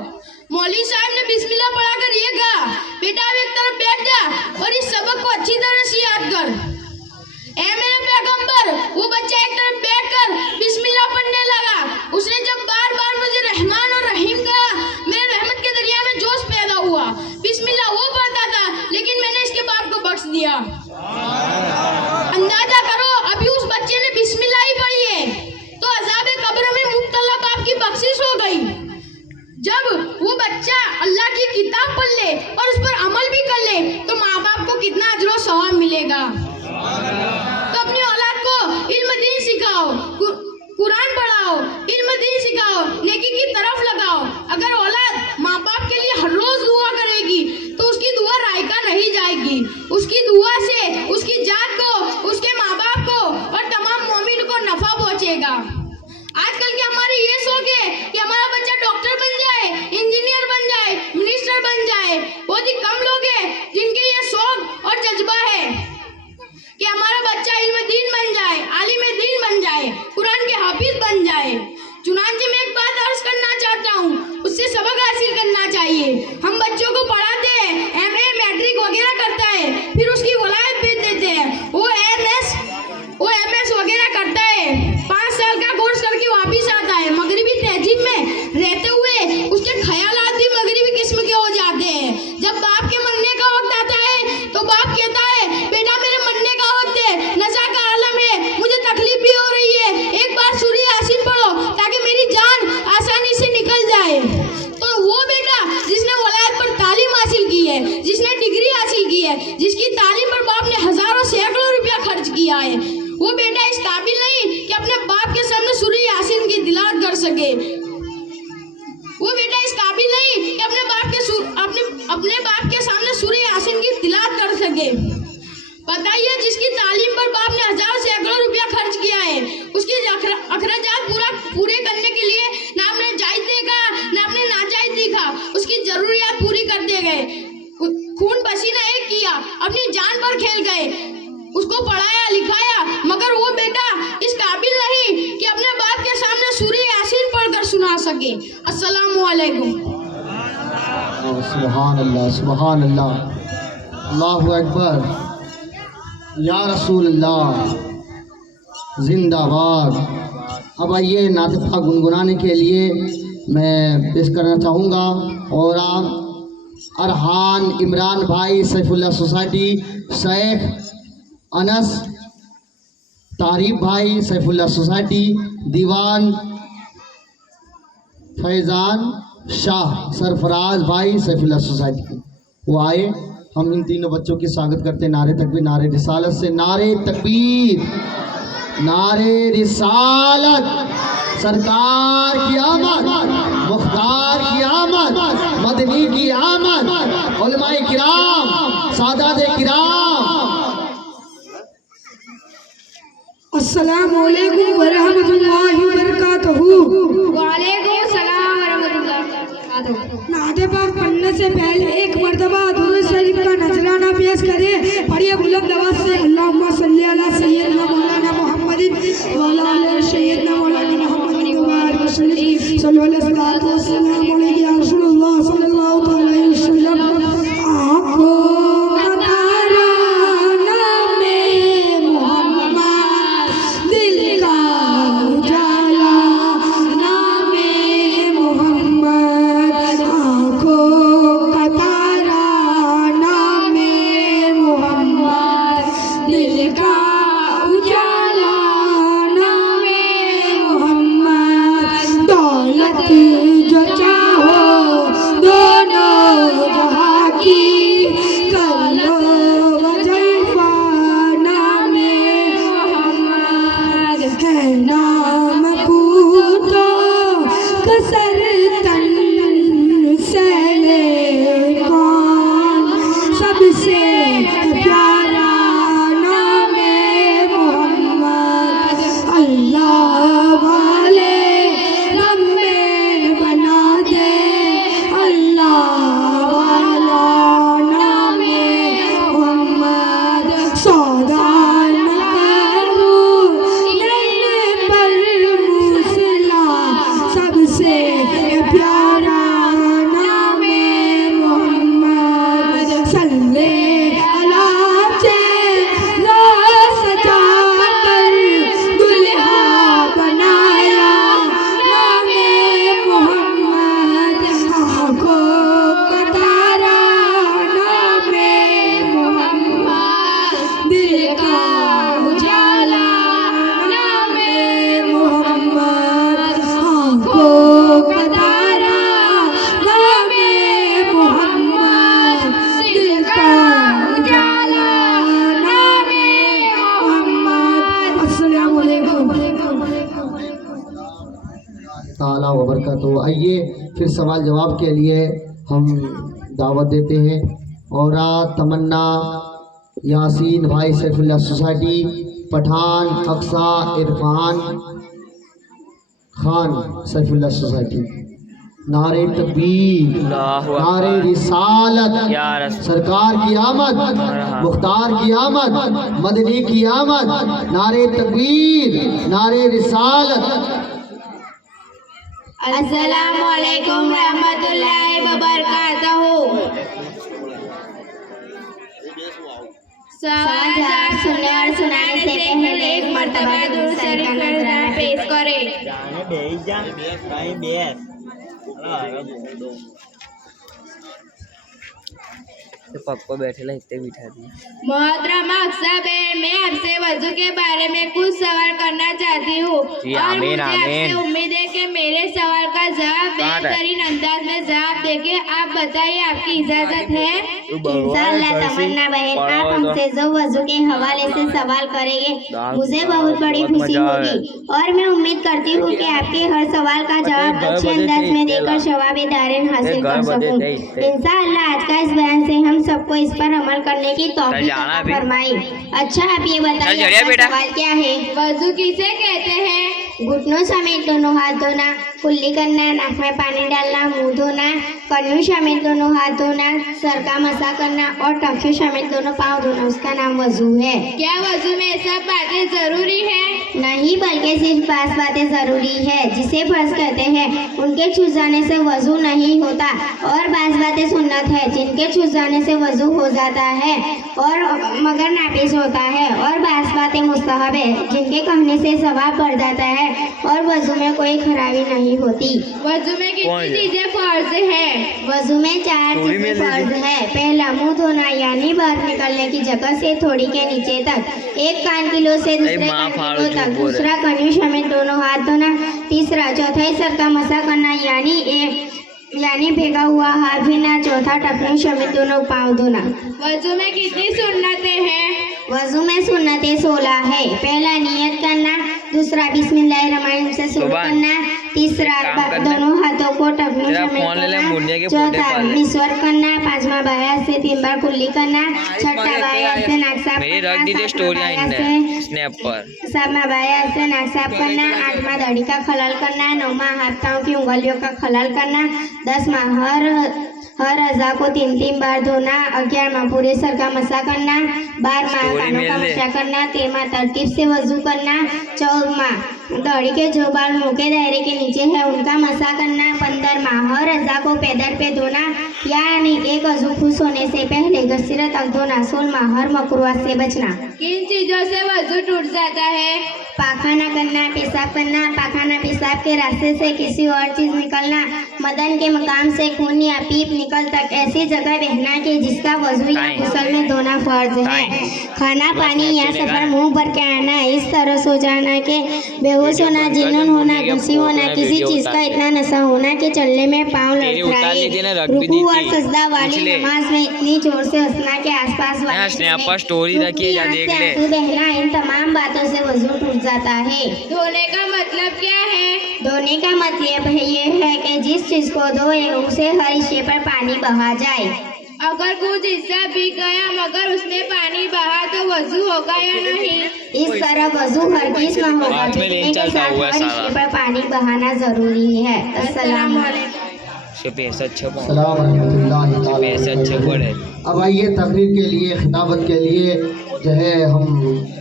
मौलवी साहब ने बिस्मिल्लाह पढ़ाकर ये कहा, बेटा अब एक तरफ बैठ जा और इस सबक को अच्छी तरह से याद कर। ए मेरे पैगंबर, वो बच्चा एक तरफ बैठकर बिस्मिल्लाह पढ़ने लगा। उसने जब बार बार मुझे रहमान और रहीम कहा, मेरे रहमत के दरिया में जोश पैदा हुआ। बिस्मिल्लाह वो पढ़ता था लेकिन मैंने इसके बाप को बख्श दिया। अंदाजा करो, अभी उस बच्चे ने बिस्मिल्लाह ही पढ़ी है तो अज़ाब कब्र में मुब्तला बाप की बख्शिश हो गई। जब वो बच्चा अल्लाह की किताब पढ़ ले और उस पर अमल भी कर ले तो माँ बाप को कितना अजर और सवाब मिलेगा। तो अपनी औलाद को इल्म दीन सिखाओ, कुरान पढ़ाओ, इल्म दीन सिखाओ, नेकी की तरफ लगाओ। अगर औलाद माँ बाप के लिए हर रोज दुआ करेगी तो उसकी दुआ रायका नहीं जाएगी। उसकी दुआ से उसकी जात को, उसके माँ बाप को और तमाम मोमिन को नफा पहुँचेगा। आजकल की हमारी ये शौक है कि हमारा बच्चा डॉक्टर बन जाए, इंजीनियर बन जाए, मिनिस्टर बन जाए। बहुत ही कम लोग हैं जिनके ये शौक और जज्बा है कि हमारा बच्चा इल्म दीन बन जाए, आलिम दीन बन जाए, कुरान के हाफिज बन जाए। चुनांचे मैं एक बात अर्ज करना चाहता हूँ, उससे सबक हासिल करना चाहिए। हम बच्चों को पढ़ाते हैं, MA मैट्रिक वगैरह करता है, फिर उसकी वलायत भेज देते हैं, वो MS वगैरह करता है, 5 साल का कोर्स करके वापिस आता है। मगरिबी तहजीब में रहते हुए उसके ख्यालात भी मगरिबी किस्म के हो जाते हैं। जब बाप के मरने का वक्त आता है तो बाप कहता है, बेटा मेरे मरने का वक्त है, नशा का आलम है, मुझे तकलीफ भी हो रही है, एक बार सूर्य यासीन पढ़ो ताकि मेरी जान आसानी से निकल जाए। तो वो बेटा जिसने वलायत पर तालीम हासिल की है, जिसने डिग्री हासिल की है, जिसकी तालीम पर बाप ने हजारों सैकड़ों रुपया खर्च किया है, वो बेटा इस काबिल नहीं कि अपने बाप के सामने सूरह यासीन की तिलावत कर सके। वो बेटा इस काबिल नहीं कि अपने बाप के सामने सूरह यासीन की तिलावत कर सके। बताइए, जिसकी तालीम पर बाप ने हजारों सैकड़ों रुपया खर्च किया है, उसकी अखराजात पूरे करने के लिए ना आपने जायज देखा ना आपने नाजायज देखा, उसकी जरूरियात पूरी करते गए, खून पसीना एक किया, अपनी जान पर खेल गए, उसको पढ़ाया लिखाया, मगर वो बेटा इस काबिल नहीं कि अपने बाप के सामने सूरह यासीन पढ़कर सुना सके। अस्सलामु अलैकुम। सुभान अल्लाह, सुभान अल्लाह, अल्लाहु अकबर, या रसूल अल्लाह, जिंदाबाद। अब आइए नातिफ़ा गुनगुनाने के लिए मैं पेश करना चाहूँगा और अरहान इमरान भाई सैफुल्लाह सोसाइटी, शेख अनस तारीफ भाई सैफुल्लाह सोसाइटी, दीवान फैज़ान शाह सरफराज भाई सैफुल्लाह सोसाइटी, वो आए। हम इन तीनों बच्चों की स्वागत करते हैं नारे तकबीर नारे रिसालत से। नारे तकबीर नारे रिसालत, सरकार की आमद, मुख्तार की आमद, मदनी की आमद, उलमाए किराम, सादात किराम। अस्सलामु अलैकुम व रहमतुल्लाहि व बरकातहू। वालेकुम सलाम व रहमतुल्लाह। नाते पाक पढ़ने से पहले एक मर्तबा दुरूद शरीफ का नजराना पेश करें। पढ़िए बुलंद आवाज से, अल्लाहुम्मा सल्ली अला सय्यदना मौलाना मुहम्मदिन व अला आलि सय्यदना मौलाना मुहम्मदिन व बारिक वसल्लिम। सल्लल्लाहु अलैहि वसल्लम अलैहि या रसूलुल्लाह सल्लल्लाहु अलैहि वसल्लम। आँखों नाम ताला व बरकातहू। आइए फिर सवाल जवाब के लिए हम दावत देते हैं। और तमन्ना, यासीन भाई सैफुल्लाह सोसाइटी, पठान, अक्सा, इरफान खान सैफुल्लाह सोसाइटी। नारे तकबीर, नारे रिसालत, सरकार की आमद, मुख्तार की आमद, मदनी की आमद। नारे तकबीर, नारे रिसालत। अस्सलामु अलैकुम रहमतुल्लाहि व बरकातहू। सवाल सुनने और सुनाने से पहले एक मर्तबा दुरूद शरीफ का नजराना पेश करें। जाने बेस जा कहीं बेस तो पप्पा बैठेला इतने बिठा दिए। मोहतरमा अक्सा बहन, मैं आपसे वजू के बारे में कुछ सवाल करना चाहती हूँ जी, और आमीन, मुझे आपसे आमीन। उम्मीद है कि मेरे सवाल का जवाब बेहतरीन अंदाज में जवाब देके आप बताइए, आपकी इजाजत है? इंशाअल्लाह तमन्ना बहन, आप हमसे जो वजू के हवाले से सवाल करेंगे मुझे बहुत बड़ी खुशी होगी और मैं उम्मीद करती हूँ कि आपके हर सवाल का जवाब अच्छे अंदाज में देकर शवाब दारेन हासिल कर सकूँ। इंशाअल्लाह आज का इस बयान से हम सबको इस पर अमल करने की तौफीक अता फरमाई। अच्छा, आप ये बताइए आपका सवाल क्या है? वजू किसे कहते हैं? घुटनों समेत दोनों हाथ धोना, कुल्ली करना, नाक में पानी डालना, मुंह धोना, कन्नू समेत दोनों हाथ धोना, सर का मसा करना और टखनों समेत दोनों पाँव धोना, उसका नाम वजू है। क्या वजू में सब बातें जरूरी है? नहीं, बल्कि सिर्फ 5 बातें जरूरी है जिसे फर्ज कहते हैं। उनके छूट जाने से वजू नहीं होता और 5 बातें सुन्नत है जिनके छूट जाने से वजू हो जाता है और मगर नापिस होता है और 5 बातें मुस्तहब है जिनके कहने से सवाब बढ़ जाता है और वजू में कोई खराबी नहीं होती। वजू में कितनी चीजें फर्ज है? वजू में 4 चीजें फर्ज है। पहला, मुंह धोना यानी बाहर निकलने की जगह से थोड़ी के नीचे तक, एक कान किलो से दूसरे कान किलो तक। दूसरा, कन्नी समेत दोनों हाथ धोना। तीसरा, चौथाई सर का मसा करना यानी भेगा हुआ हाथ धोना। चौथा, टखनों समेत दोनों पाँव धोना। वजू में कितनी सुन्नतें हैं? वजू में सुन्नतें 16 है। पहला, नियत करना। दूसरा, बिस्मिल्लाहिर्रहमानिर्रहीम से शुरू करना। तीसरा, दोनों हाथों को टखनों समेत करना। चौथा, मिसवाक करना। पांचवा, बाएं हाथ से 3 बार कुल्ली करना। छठा, बाएं हाथ से नाक साफ करना। सातवां, बाएं हाथ से नाक साफ करना। 8वां, दाढ़ी का खलाल करना। 9वां, हाथ पाँव की उंगलियों का खलाल करना। 10वां, हर अज़ा को 3-3 बार धोना। 11वां, पूरे सर का मसा करना। 12वां, कानों का मसा करना। 13वां, तरतीब से वजू करना। 14वां, दाढ़ी के जो बाल मुंह के दायरे के नीचे है उनका मसा करना। 15वां, हर अज़ा को पैदर पे धोना यानी एक अज़ू खुश होने से पहले गस्सिरा तक धोना। 16वां, हर मकरूह से बचना। किन चीजों से वजू टूट जाता है? पाखाना करना, पेशाब करना, पाखाना पेशाब के रास्ते से किसी और चीज निकलना, मदन के मकाम से खून या पीप निकल तक ऐसी जगह बहना कि जिसका वजू या गुस्ल में धोना फर्ज है। खाना पानी या सफर मुंह भर के आना, इस तरह सो जाना कि बेहोश होना, जिन्नून होना, घसी होना, किसी चीज का इतना नशा होना कि चलने में पाँव लड़खड़ाए, रुकू और सजदा वाली नमाज में इतनी जोर से हंसना के आसपास बहना, इन तमाम बातों से वजू टूट जाता है। धोने का मतलब क्या है? धोने का मतलब ये है कि जिस चीज को धोए उसे हर हिस्से पर पानी बहा जाए। अगर कुछ हिस्सा भीग गया मगर उसमें पानी बहा तो वजू होगा या नहीं? इस तरह वजू हरगिज़ न होगा। धोने के साथ हर हिस्से पर पानी बहाना जरूरी है। अस्सलाम वालेकुम। सलाम रहमतुल्लाहि ताला। अब आइए तकरीर के लिए, खिताबत के लिए जो है हम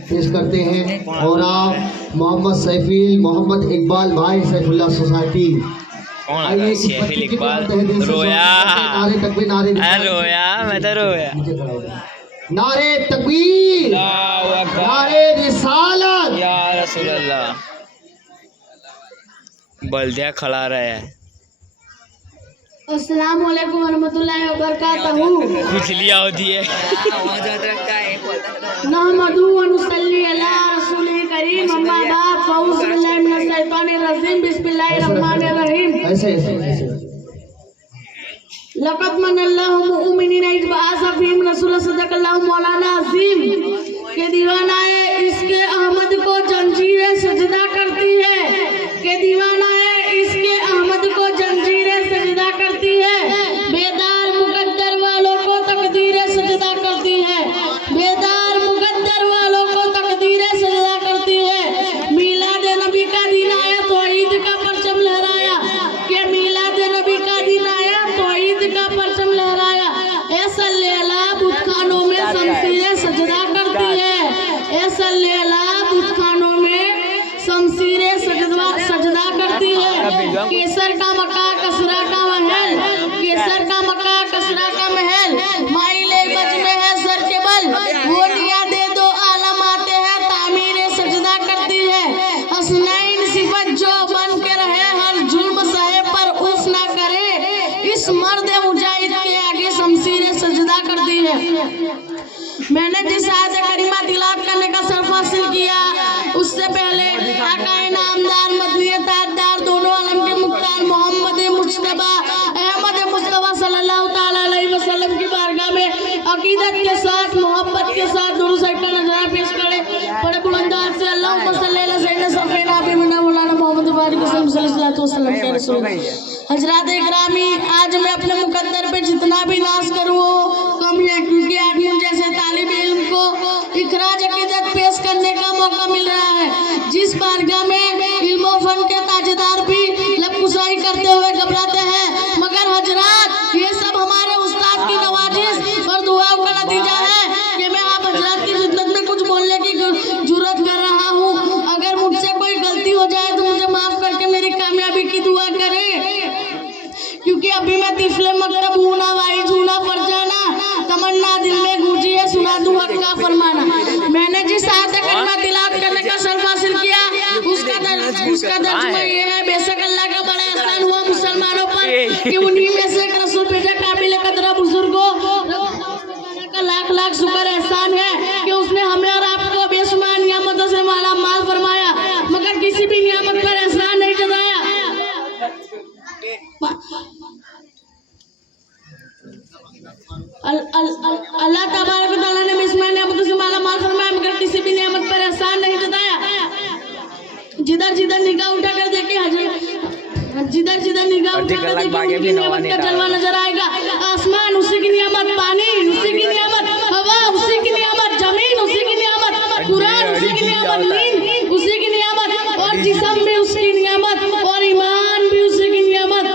पेश करते हैं और आप मोहम्मद सैफिल मोहम्मद इकबाल भाई सैफुल्लाह सोसाइटी। आइए इस बच्चे की रोया नारे तकबीर, नारे रोया, मैं तो रोया। नारे तकबीर, नारे रिसालत या रसूल अल्लाह। बल्दिया खड़ा रहा है। अस्सलाम वालेकुम वरहमतुल्लाहि वबरकातहू। कुछ लिया होती है। नहमदु व नुसल्ली अला रसूलिल करीम, अम्मा बाद, फ़अऊज़ु बिल्लाहि मिनश शैतानिर रजीम, बिस्मिल्लाहिर रहमानिर रहीम। ऐसे ऐसे लक़द मनल्लाहु मुमिनीना इज़ बअसा फ़ीहिम रसूलन सदक़ल्लाहु मौलाना अज़ीम। के दीवाना है इसके अहमद को जंजीरें सजदा करती है, के दीवाना केसर का मक्का कसरा का महल, केसर का मक्का कसरा का महल, माइले बज में है सर के बल, वो दिया दे दो आलम आते हैं तामीरे सजदा करती है, हसनैन सिफत जो बन के रहे हर जुल्म सहे पर उफ ना करे, इस मर्द मुजाहिद के आगे शमशीरें सजदा करती है। मैंने जिस आयत करीमा तिलावत करने का शर्फ हासिल किया उससे पहले आकाए नामदार मदनी ताजदार दोनों आलम के मुख्तार मोहम्मद मुज्तबा अहमद मुस्तफा सल्लल्लाहु ताला अलैहि वसल्लम की बारगाह में अकीदत के साथ मोहब्बत के साथ दुरूद शरीफ का नजरा पेश करे। बड़े बुलंदाज से अल्लाहुम्मा सल्ली अला सय्यिदना सफ़ीना बिना मौलाना मोहम्मद वाली सल्लल्लाहु अलैहि वसल्लम। हजरात इकरामी, आज मैं अपने मुकद्दर पे जितना भी नाज करूँ कम है, क्योंकि आज मुझे जैसे तालिब इल्म को इखराज अकीदत पेश करने का मौका मिल रहा है, जिस बारगाह में इल्म व फन के ताजदार भी लबकुशाई करते हुए घबराते हैं, मगर हजरात ये सब हमारे उस्ताद की नवाजिश और दुआओं का नतीजा है कि मैं आप हजरात की खिदमत में कुछ बोलने की जुर्रत कर रहा हूँ। अगर मुझसे कोई गलती हो जाए तो मुझे माफ करके मेरी कामयाबी की दुआ करें, क्योंकि अभी मैं तिफले मकतब हूँ ना वाई झूना पर जाना, तमन्ना दिल में गूंजी है सुना दूं हक का फरमाना। मैंने जिस आयत करीमा तिलावत करने का शर्फ हासिल किया उसका तर्जुमा ये है, बेशक अल्लाह का बड़ा एहसान हुआ मुसलमानों पर कि उन्हीं में से एक रसूल भेजा काबिल कदर बुजुर्गों का लाख लाख शुक्र एहसान है कि उसने हमें और आपको बेशुमार नियामतों से माला माल फरमाया, मगर किसी भी नियामत पर एहसान नहीं जताया। अल्लाह तबारक व तआला ने बेशुमार नियामतों से माला माल फरमाया, मगर किसी भी नियामत पर एहसान नहीं जताया। जिधर जिधर निगाह उठाकर देखे जिधर जिधर निगाह उठाकर देखे उनकी नियामत का जलवा नजर आएगा। आसमान उसी की नियामत, पानी उसी की नियामत, हवा उसी की नियामत, जमीन उसी की नियामत, कुरान उसी की नियामत, नींद उसी की नियामत, और जिस्म भी उसकी नियामत, और ईमान भी उसी की नियामत।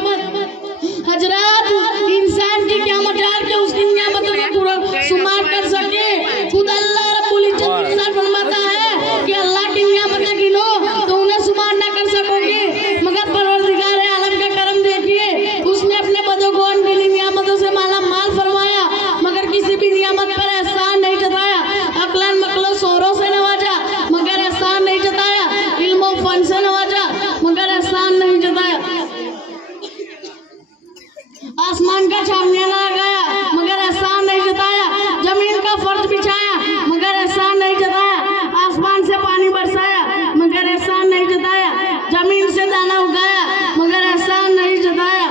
हजरात, इंसान की क्या मजाल के उसकी नियामतों का पूरा शुमार कर सके। खुद अल्लाह रब्बुल इज्जत इरशाद फरमाता है कि अल्लाह की नियामतें गिनो तो उन्हें शुमार न कर सकोगे, मगर परवरदिगार आलम का करम देखिए, उसने अपने बदोगोन की नियामतों से माला माल फरमाया, मगर किसी भी नियामत पर एहसान नहीं जताया। अक्लन मकलो शोरों से नवाजा, मगर एहसान नहीं जताया। इल्म व फन से नवाजा, मगर एहसान नहीं जताया। आसमान का छावनिया लगाया, मगर एहसान नहीं जताया। जमीन का फर्श बिछाया, मगर एहसान नहीं जताया। आसमान से पानी बरसाया, मगर एहसान नहीं जताया। जमीन से दाना उगाया, मगर एहसान नहीं जताया।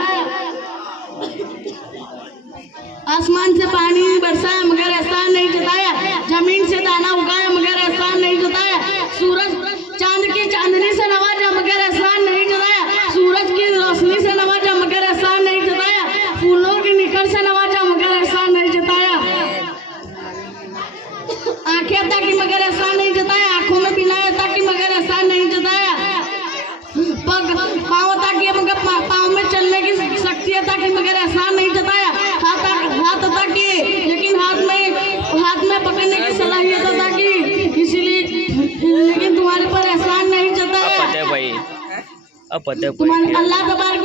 आसमान से पानी बरसाया, मगर एहसान नहीं जताया। जमीन से दाना उगाया, मगर एहसान नहीं जताया। सूरज चांद की चांदनी से नवाजा, मगर एहसान नहीं जताया। सूरज की रोशनी से नवाजा, मगर एहसान नहीं जताया। फूलों की निखर से नवाजा, मगर एहसान नहीं जताया। आंखें ताकि मगर एहसान नहीं जताया। आंखों में बिनाया ताकि मगर एहसान नहीं जताया। पाँव ताकि मगर पाँव में चलने की शक्ति है ताकि मगर एहसान नहीं जताया। हाथ ताकि लेकिन हाथ में पकड़ने की सलाहियत है ताकि, इसीलिए लेकिन तुम्हारे पर एहसान नहीं जताया। अल्लाह तबारक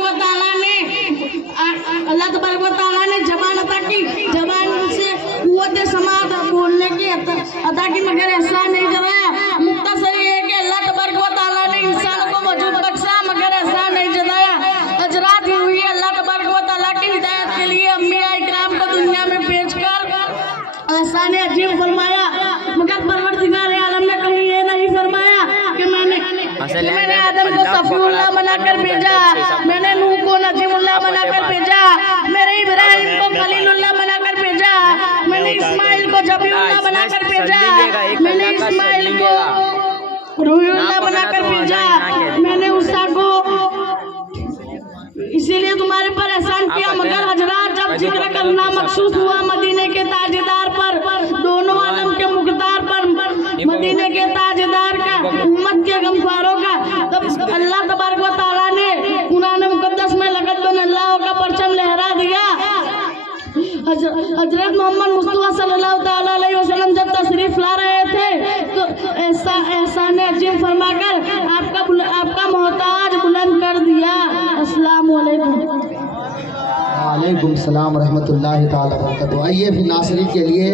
व तआला ने जबान अता की, जबान से कुव्वत समाअत बोलने की अता की, मगर एहसान नहीं जताया। मुख्तसर ये है कि अल्लाह तबारक व तआला ने इंसान को वजूद बख्शा, मगर एहसान नहीं जताया। हजरात, हुई अल्लाह तबारक व तआला की हिदायत के लिए अंबिया इकराम को दुनिया में भेजकर एहसान अजीब फरमाया, मगर परवरदिगार आलम ने कहीं ये नहीं फरमाया कि मैंने आदम को सफीउल्लाह बनाकर भेजा, मैंने नूह को नजीमुल्लाह बनाकर भेजा, मेरे इब्राहिम को खलीलुल्लाह बनाकर भेजा, मैंने इस्माइल को जबीउल्लाह बनाकर भेजा, मैंने इस्माइल को रूहुल्लाह बनाकर भेजा, मैंने उसा को इसीलिए तुम्हारे पर एहसान किया। मगर हजरात, जब जिक्र करना मखसूस हुआ मदीने के ताजदार पर, दोनों आलम के मुख्तार पर, मदीने के ताजदार का, उम्मत के गमखारों का, तब अल्लाह तबारक व तआला ने कुरान मुकद्दस में लक़द अल्लाह का परचम लहरा दिया। हजरत मोहम्मद मुस्तफा सल्लल्लाहु ताला अलैहि वसल्लम जब तशरीफ ला रहे थे तो एहसान अजीब फरमाकर आपका मोहताज बुलंद कर दिया। वालेकुम सलाम रहमतुल्लाहि ताला बरकातहू। आइए फिर नासरी के लिए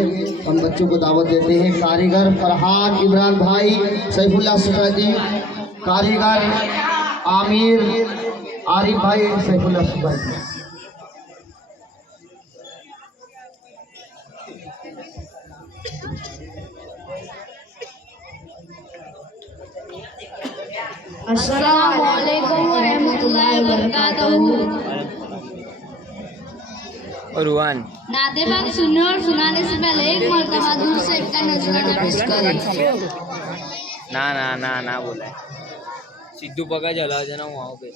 हम बच्चों को दावत देते हैं। कारीगर फरहान इमरान भाई सैफुल्लाह सुबैदी, कारीगर आमिर आरिफ भाई सैफुल्लाह सुबैदी। अस्सलामु अलैकुम व रहमतुल्लाहि व बरकातहू। और रुहान नाते पाक सुनने और सुनाने से पहले एक मर्तबा दूर से इनका नजराना पेश करें। ना ना ना ना बोला है। सिद्धू पका जला जाना वहाँ पे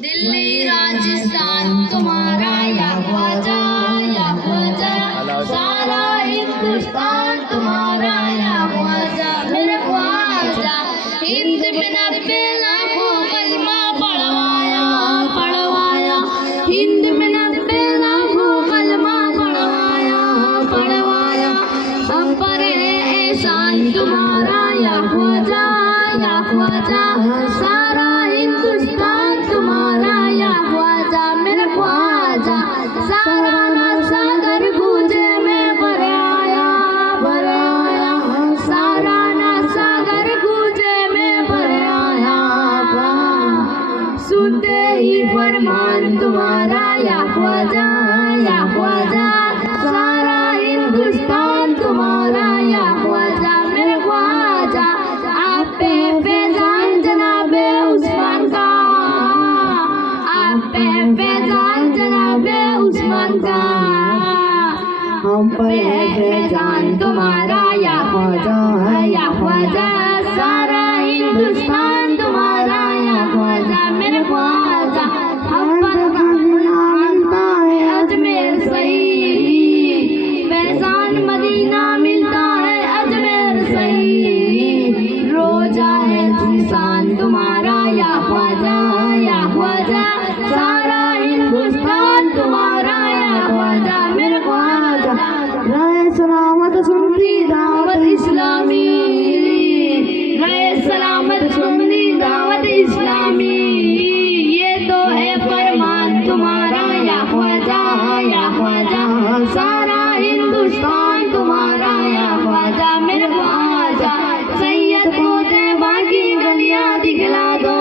दिल्ली राजस्थान तुम्हारा या ख्वाजा सारा हिंदुस्तान तुम्हारा या ख्वाजा मेरे ख्वाजा। हिंद में 90 लाखों कलमा पढ़वाया पढ़वाया, हिंद में 90 लाखों कलमा पढ़वाया पढ़वाया। हम पर है एहसान तुम्हारा या ख्वाजा सारा हिंदुस्तान तुम्हारा या ख्वाजा मेरे ख्वाजा। सारा ना सागर गूंजे में भर आया सारा ना सागर गूंजे में भर आया। सुनते ही फरमान तुम्हारा या ख्वाजा सारा हिंदुस्तान तुम्हारा या ख्वाजा मेरे ख्वाजा। आप पे फैजान जनाबे उस्मान का, आप पे फैजान जनाबे उस्मान का। हम पर है फैजान तुम्हारा या ख्वाजा सारा हिंदुस्तान तुम्हारा या ख्वाजा मेरे ख्वाजा। हम पर मिलता है अजमेर सही, फैजान मदीना मिलता है अजमेर सही। रोजा है जिसान तुम्हारा या ख्वाजा सारा हिंदुस्तान तुम्हारा या ख्वाजा मेरे ख्वाजा। रहे सलामत सुनती दावत इस्लामी, रहे सलामत सुनती दावत इस्लामी। ये तो है फरमान तुम्हारा या ख्वाजा सारा हिंदुस्तान तुम्हारा या ख्वाजा मेरे ख्वाजा। सैयद को देवा की गलियां दिखला दो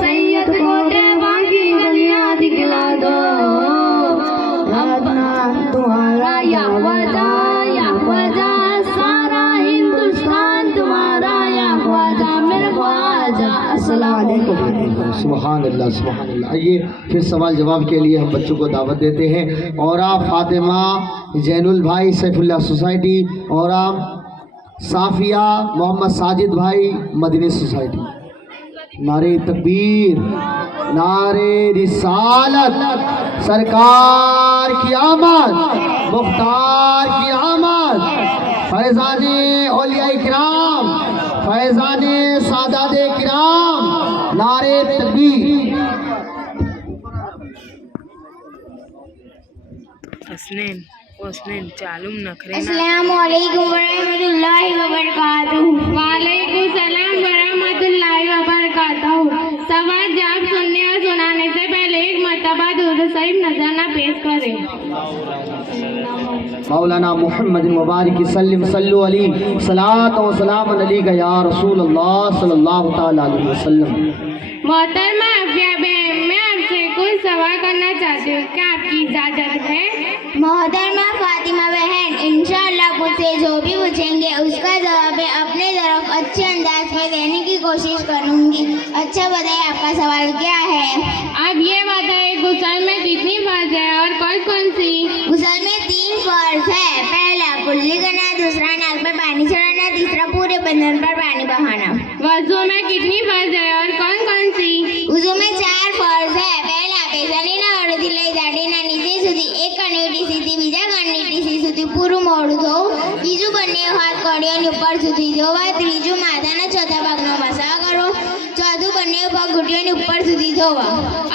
सैयद को देवा की गलियां दिखला दो। अपना तुम्हारा या ख्वाजा सारा हिंदुस्तान तुम्हारा या ख्वाजा मेरे ख्वाजा। अस्सलाम वालेकुम। सुभान अल्लाह सुभान अल्लाह। आइए फिर सवाल जवाब के लिए हम बच्चों को दावत देते हैं। और आप फातिमा जैनुल भाई सैफुल्लाह सोसाइटी, और आप साफिया मोहम्मद साजिद भाई मदनी सोसाइटी। नारे तकबीर, नारे रिसालत, सरकार की आमद, मुख्तार की आमद, फैज़ाने औलिया किराम, फैज़ाने सादाते किराम, नारे तकबीर। अस्सलामु अलैकुम वरहमतुल्लाहि वबरकातुहू। वालेकुम सलाम वरहमतुल्लाहि वबरकातहू। सवाल जवाब सुनने और सुनाने से पहले एक मर्तबा दुरूद शरीफ नजराना पेश करें। मौलाना मोहम्मद मुबारक सल्लम सल्लु अलैहि सलात व सलाम अलैका या रसूल अल्लाह सल्लल्लाहु ताला अलैहि वसल्लम। मोहतरमा आफिया बहन, मैं आपसे कोई सवाल करना चाहती हूँ, क्या आपकी इजाजत है? मोहतरमा फातिमा बहन, इंशाअल्लाह मुझसे जो भी पूछेंगे उसका जवाब मैं अपने तरफ अच्छे अंदाज में देने की कोशिश करूंगी। अच्छा बताइए आपका सवाल क्या है? आप ये बताइए गुसल में कितनी फर्ज है और कौन कौन सी? गुसल में 3 फर्ज है। पहला कुल्ली करना, दूसरा नाक पर पानी चढ़ाना, तीसरा पूरे बदन पर पानी बहाना। वजू में कितनी फर्ज है और कौन कौन सी? वजू में 4 फर्ज है। पहला पेशानी ना ओढ़ी दाढ़ी ना नीचे सुधी एक कनेटी सीधी बीजा कनेटी सी सुधी पूरू मोड़ू धो, बीजू बने हाथ कड़ियों ऊपर सुधी धोवा, त्रीजू माथाना चौथा भागनो मसा करो, चौथू बने भाग घुटियों ऊपर सुधी धोवा।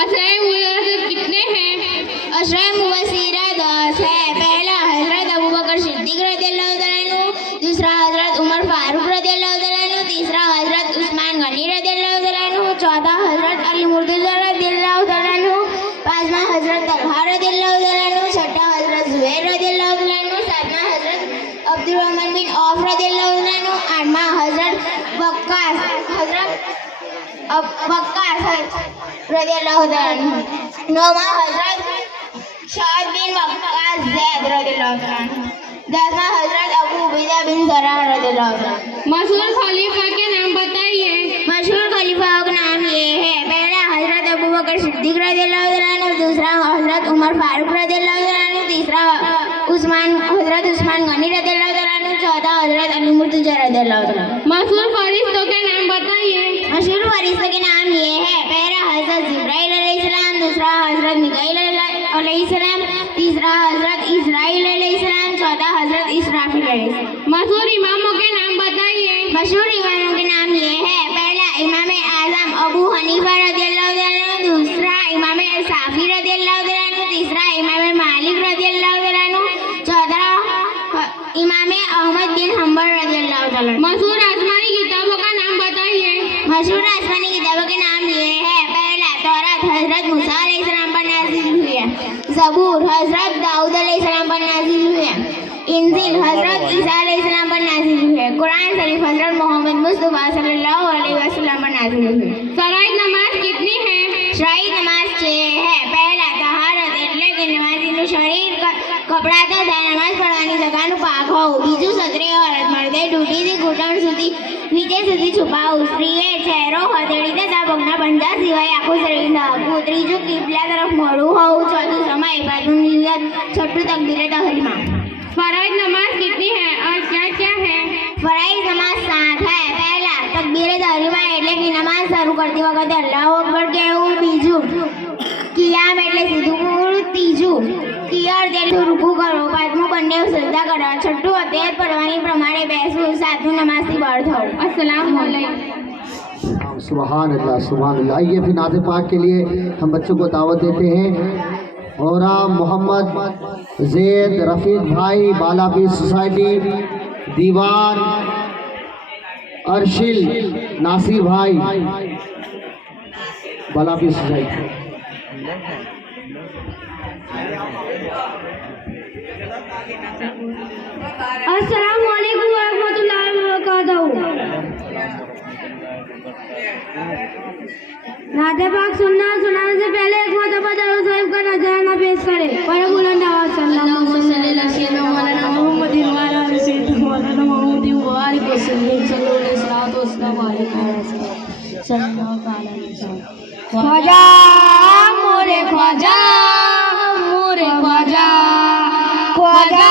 असराए मुबस्सिर कितने हैं? असराए मुबस्सिरा 10 है। पहला हजरत अबू बकर सिद्दीक रज़ियल्लाहु तआला अन्हु, दूसरा हजरत उमर फारूक रज़ियल्लाहु तआला अन्हु, तीसरा हजरत उस्मान गनी रज़ियल्लाहु तआला अन्हु, चौथा हजरत अली मुर्तज़ा रज़ियल्लाहु वक्कास रज़ियल्लाहु तआला अन्हु। 9वां हज़रत शाद बिन वक्कास ज़ैद रज़ियल्लाहु तआला अन्हु। 10वां हज़रत अबू उबैदा बिन ज़र्राह रज़ियल्लाहु तआला। मशहूर खलीफा के नाम बताइए। मशहूर खलीफाओं का नाम ये है। पहला हज़रत अबू बकर सिद्दीक़ रज़ियल्लाहु तआला अन्हु, दूसरा हज़रत उमर फारूक रज़ियल्लाहु तआला अन्हु, तीसरा हज़रत उस्मान गनी रज़ियल्लाहु तआला अन्हु, चौथा हज़रत अली मुर्तज़ा रज़ियल्लाहु तआला अन्हु। मशहूर फरिश्तों के नाम बताइए। मशहूर फरिश्तों के नाम ये है। पहला हज़रत जिब्राइल अलैहिस्सलाम, दूसरा हज़रत मिकाईल अलैहिस्सलाम, तीसरा हज़रत इस्राईल अलैहिस्सलाम, चौथा हज़रत इसराफील अलैहिस्सलाम। मशहूर इमामों के नाम बताइए। मशहूर इमामों के नाम ये है। पहला इमाम आज़म अबू हनीफा रज़ियल्लाहु तआला अन्हु, दूसरा इमाम शाफी रज़ियल्लाहु तआला अन्हु, तीसरा इमाम मालिक रज़ियल्लाहु तआला अन्हु, चौथा इमाम अहमद बिन हम्बल रज़ियल्लाहु तआला अन्हु। मशहूर आसमानी किताबों का नाम बताइए। मशहूर आसमानी किताबों के नाम ये है। पहला तौरात हज़रत मूसा अलैहिस्सलाम पर नाज़िल हुई है, ज़बूर हज़रत दाऊद अलैहिस्सलाम पर नाज़िल हुई है, इंजील हज़रत ईसा अलैहिस्सलाम पर नाज़िल हुई है, कुरान शरीफ हज़रत मोहम्मद मुस्तफ़ा सल्लल्लाहु अलैहि वसल्लम पर नाज़िल हुई है। फराइज़ नमाज कितनी है? शरई नमाज 6 है। पहला तहारत એટલે કે નમાઝીનું શરીર કપડાં થાય નમાઝ પઢવાની જગાનું પાક હોવું, બીજું સત્રે औरत મર્દે ડૂટીથી ઘૂંટણ સુધી નીચે સુધી છુપાવું, સ્ત્રીએ ચહેરો હથેળી તથા પગના પંજા સિવાય આખું શરીર ઢાંકવું, ત્રીજું કિબલા તરફ મોઢું હોવું, ચોથું સમય બાજુનું નિયત, છઠ્ઠું તકબીરે તહરીમા। फराइज़ नमाज कितनी है और क्या क्या है? फराइज़ नमाज 7 है। पहला तकबीरे तहरीमा એટલે કે નમાઝ શરૂ કરતી વખતે અલ્લાહુ અકબર કહેવું, બીજું કિયામ એટલે સીધું મૂળ, ત્રીજું કિયાર એટલે રૂકુ કરો, પાંચમું બંને સજદા કરવા, છઠ્ઠું અત્યાર પડવાની પ્રમાણે બેસવું, સાતમું નમાઝથી બહાર થવું। अस्सलाम वालेकुम। सुभान अल्लाह सुभान अल्लाह। आइए फिर नाते पाक के लिए हम बच्चों को दावत देते हैं। और मोहम्मद जैद रफ़ीक भाई बाला पीस सोसाइटी, दीवान अर्शिल नासिर भाई बाला पीस सोसाइटी। अस्सलामु अलैकुम वरहमतुल्लाहि वबरकातुहू। नाते पाक सुनाने से पहले एक मरतबा दरूद शरीफ का नजराना पेश करें। बड़े बुलंद आवाज से अल्लाहुम्मा सल्ली अला सय्यिदिना मौलाना मुहम्मदिन व अला आलि सय्यिदिना मौलाना मुहम्मदिन व बारिक वसल्लिम सल्लल्लाहु अलैहि वसल्लम सल्लल्लाहु अलैहि वसल्लम। ख्वाजा मोरे ख्वाजा मोरे ख्वाजा ख्वाजा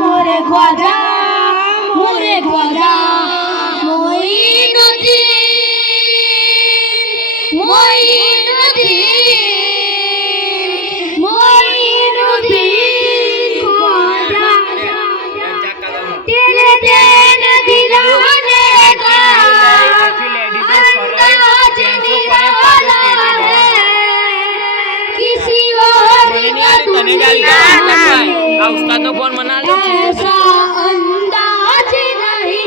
मोरे ख्वाजा मोरे ख्वाजा मोइनुद्दीन ख्वाजा तेरे देन दिलाने का अंदाज निराला है, किसी और का दुनिया में ऐसा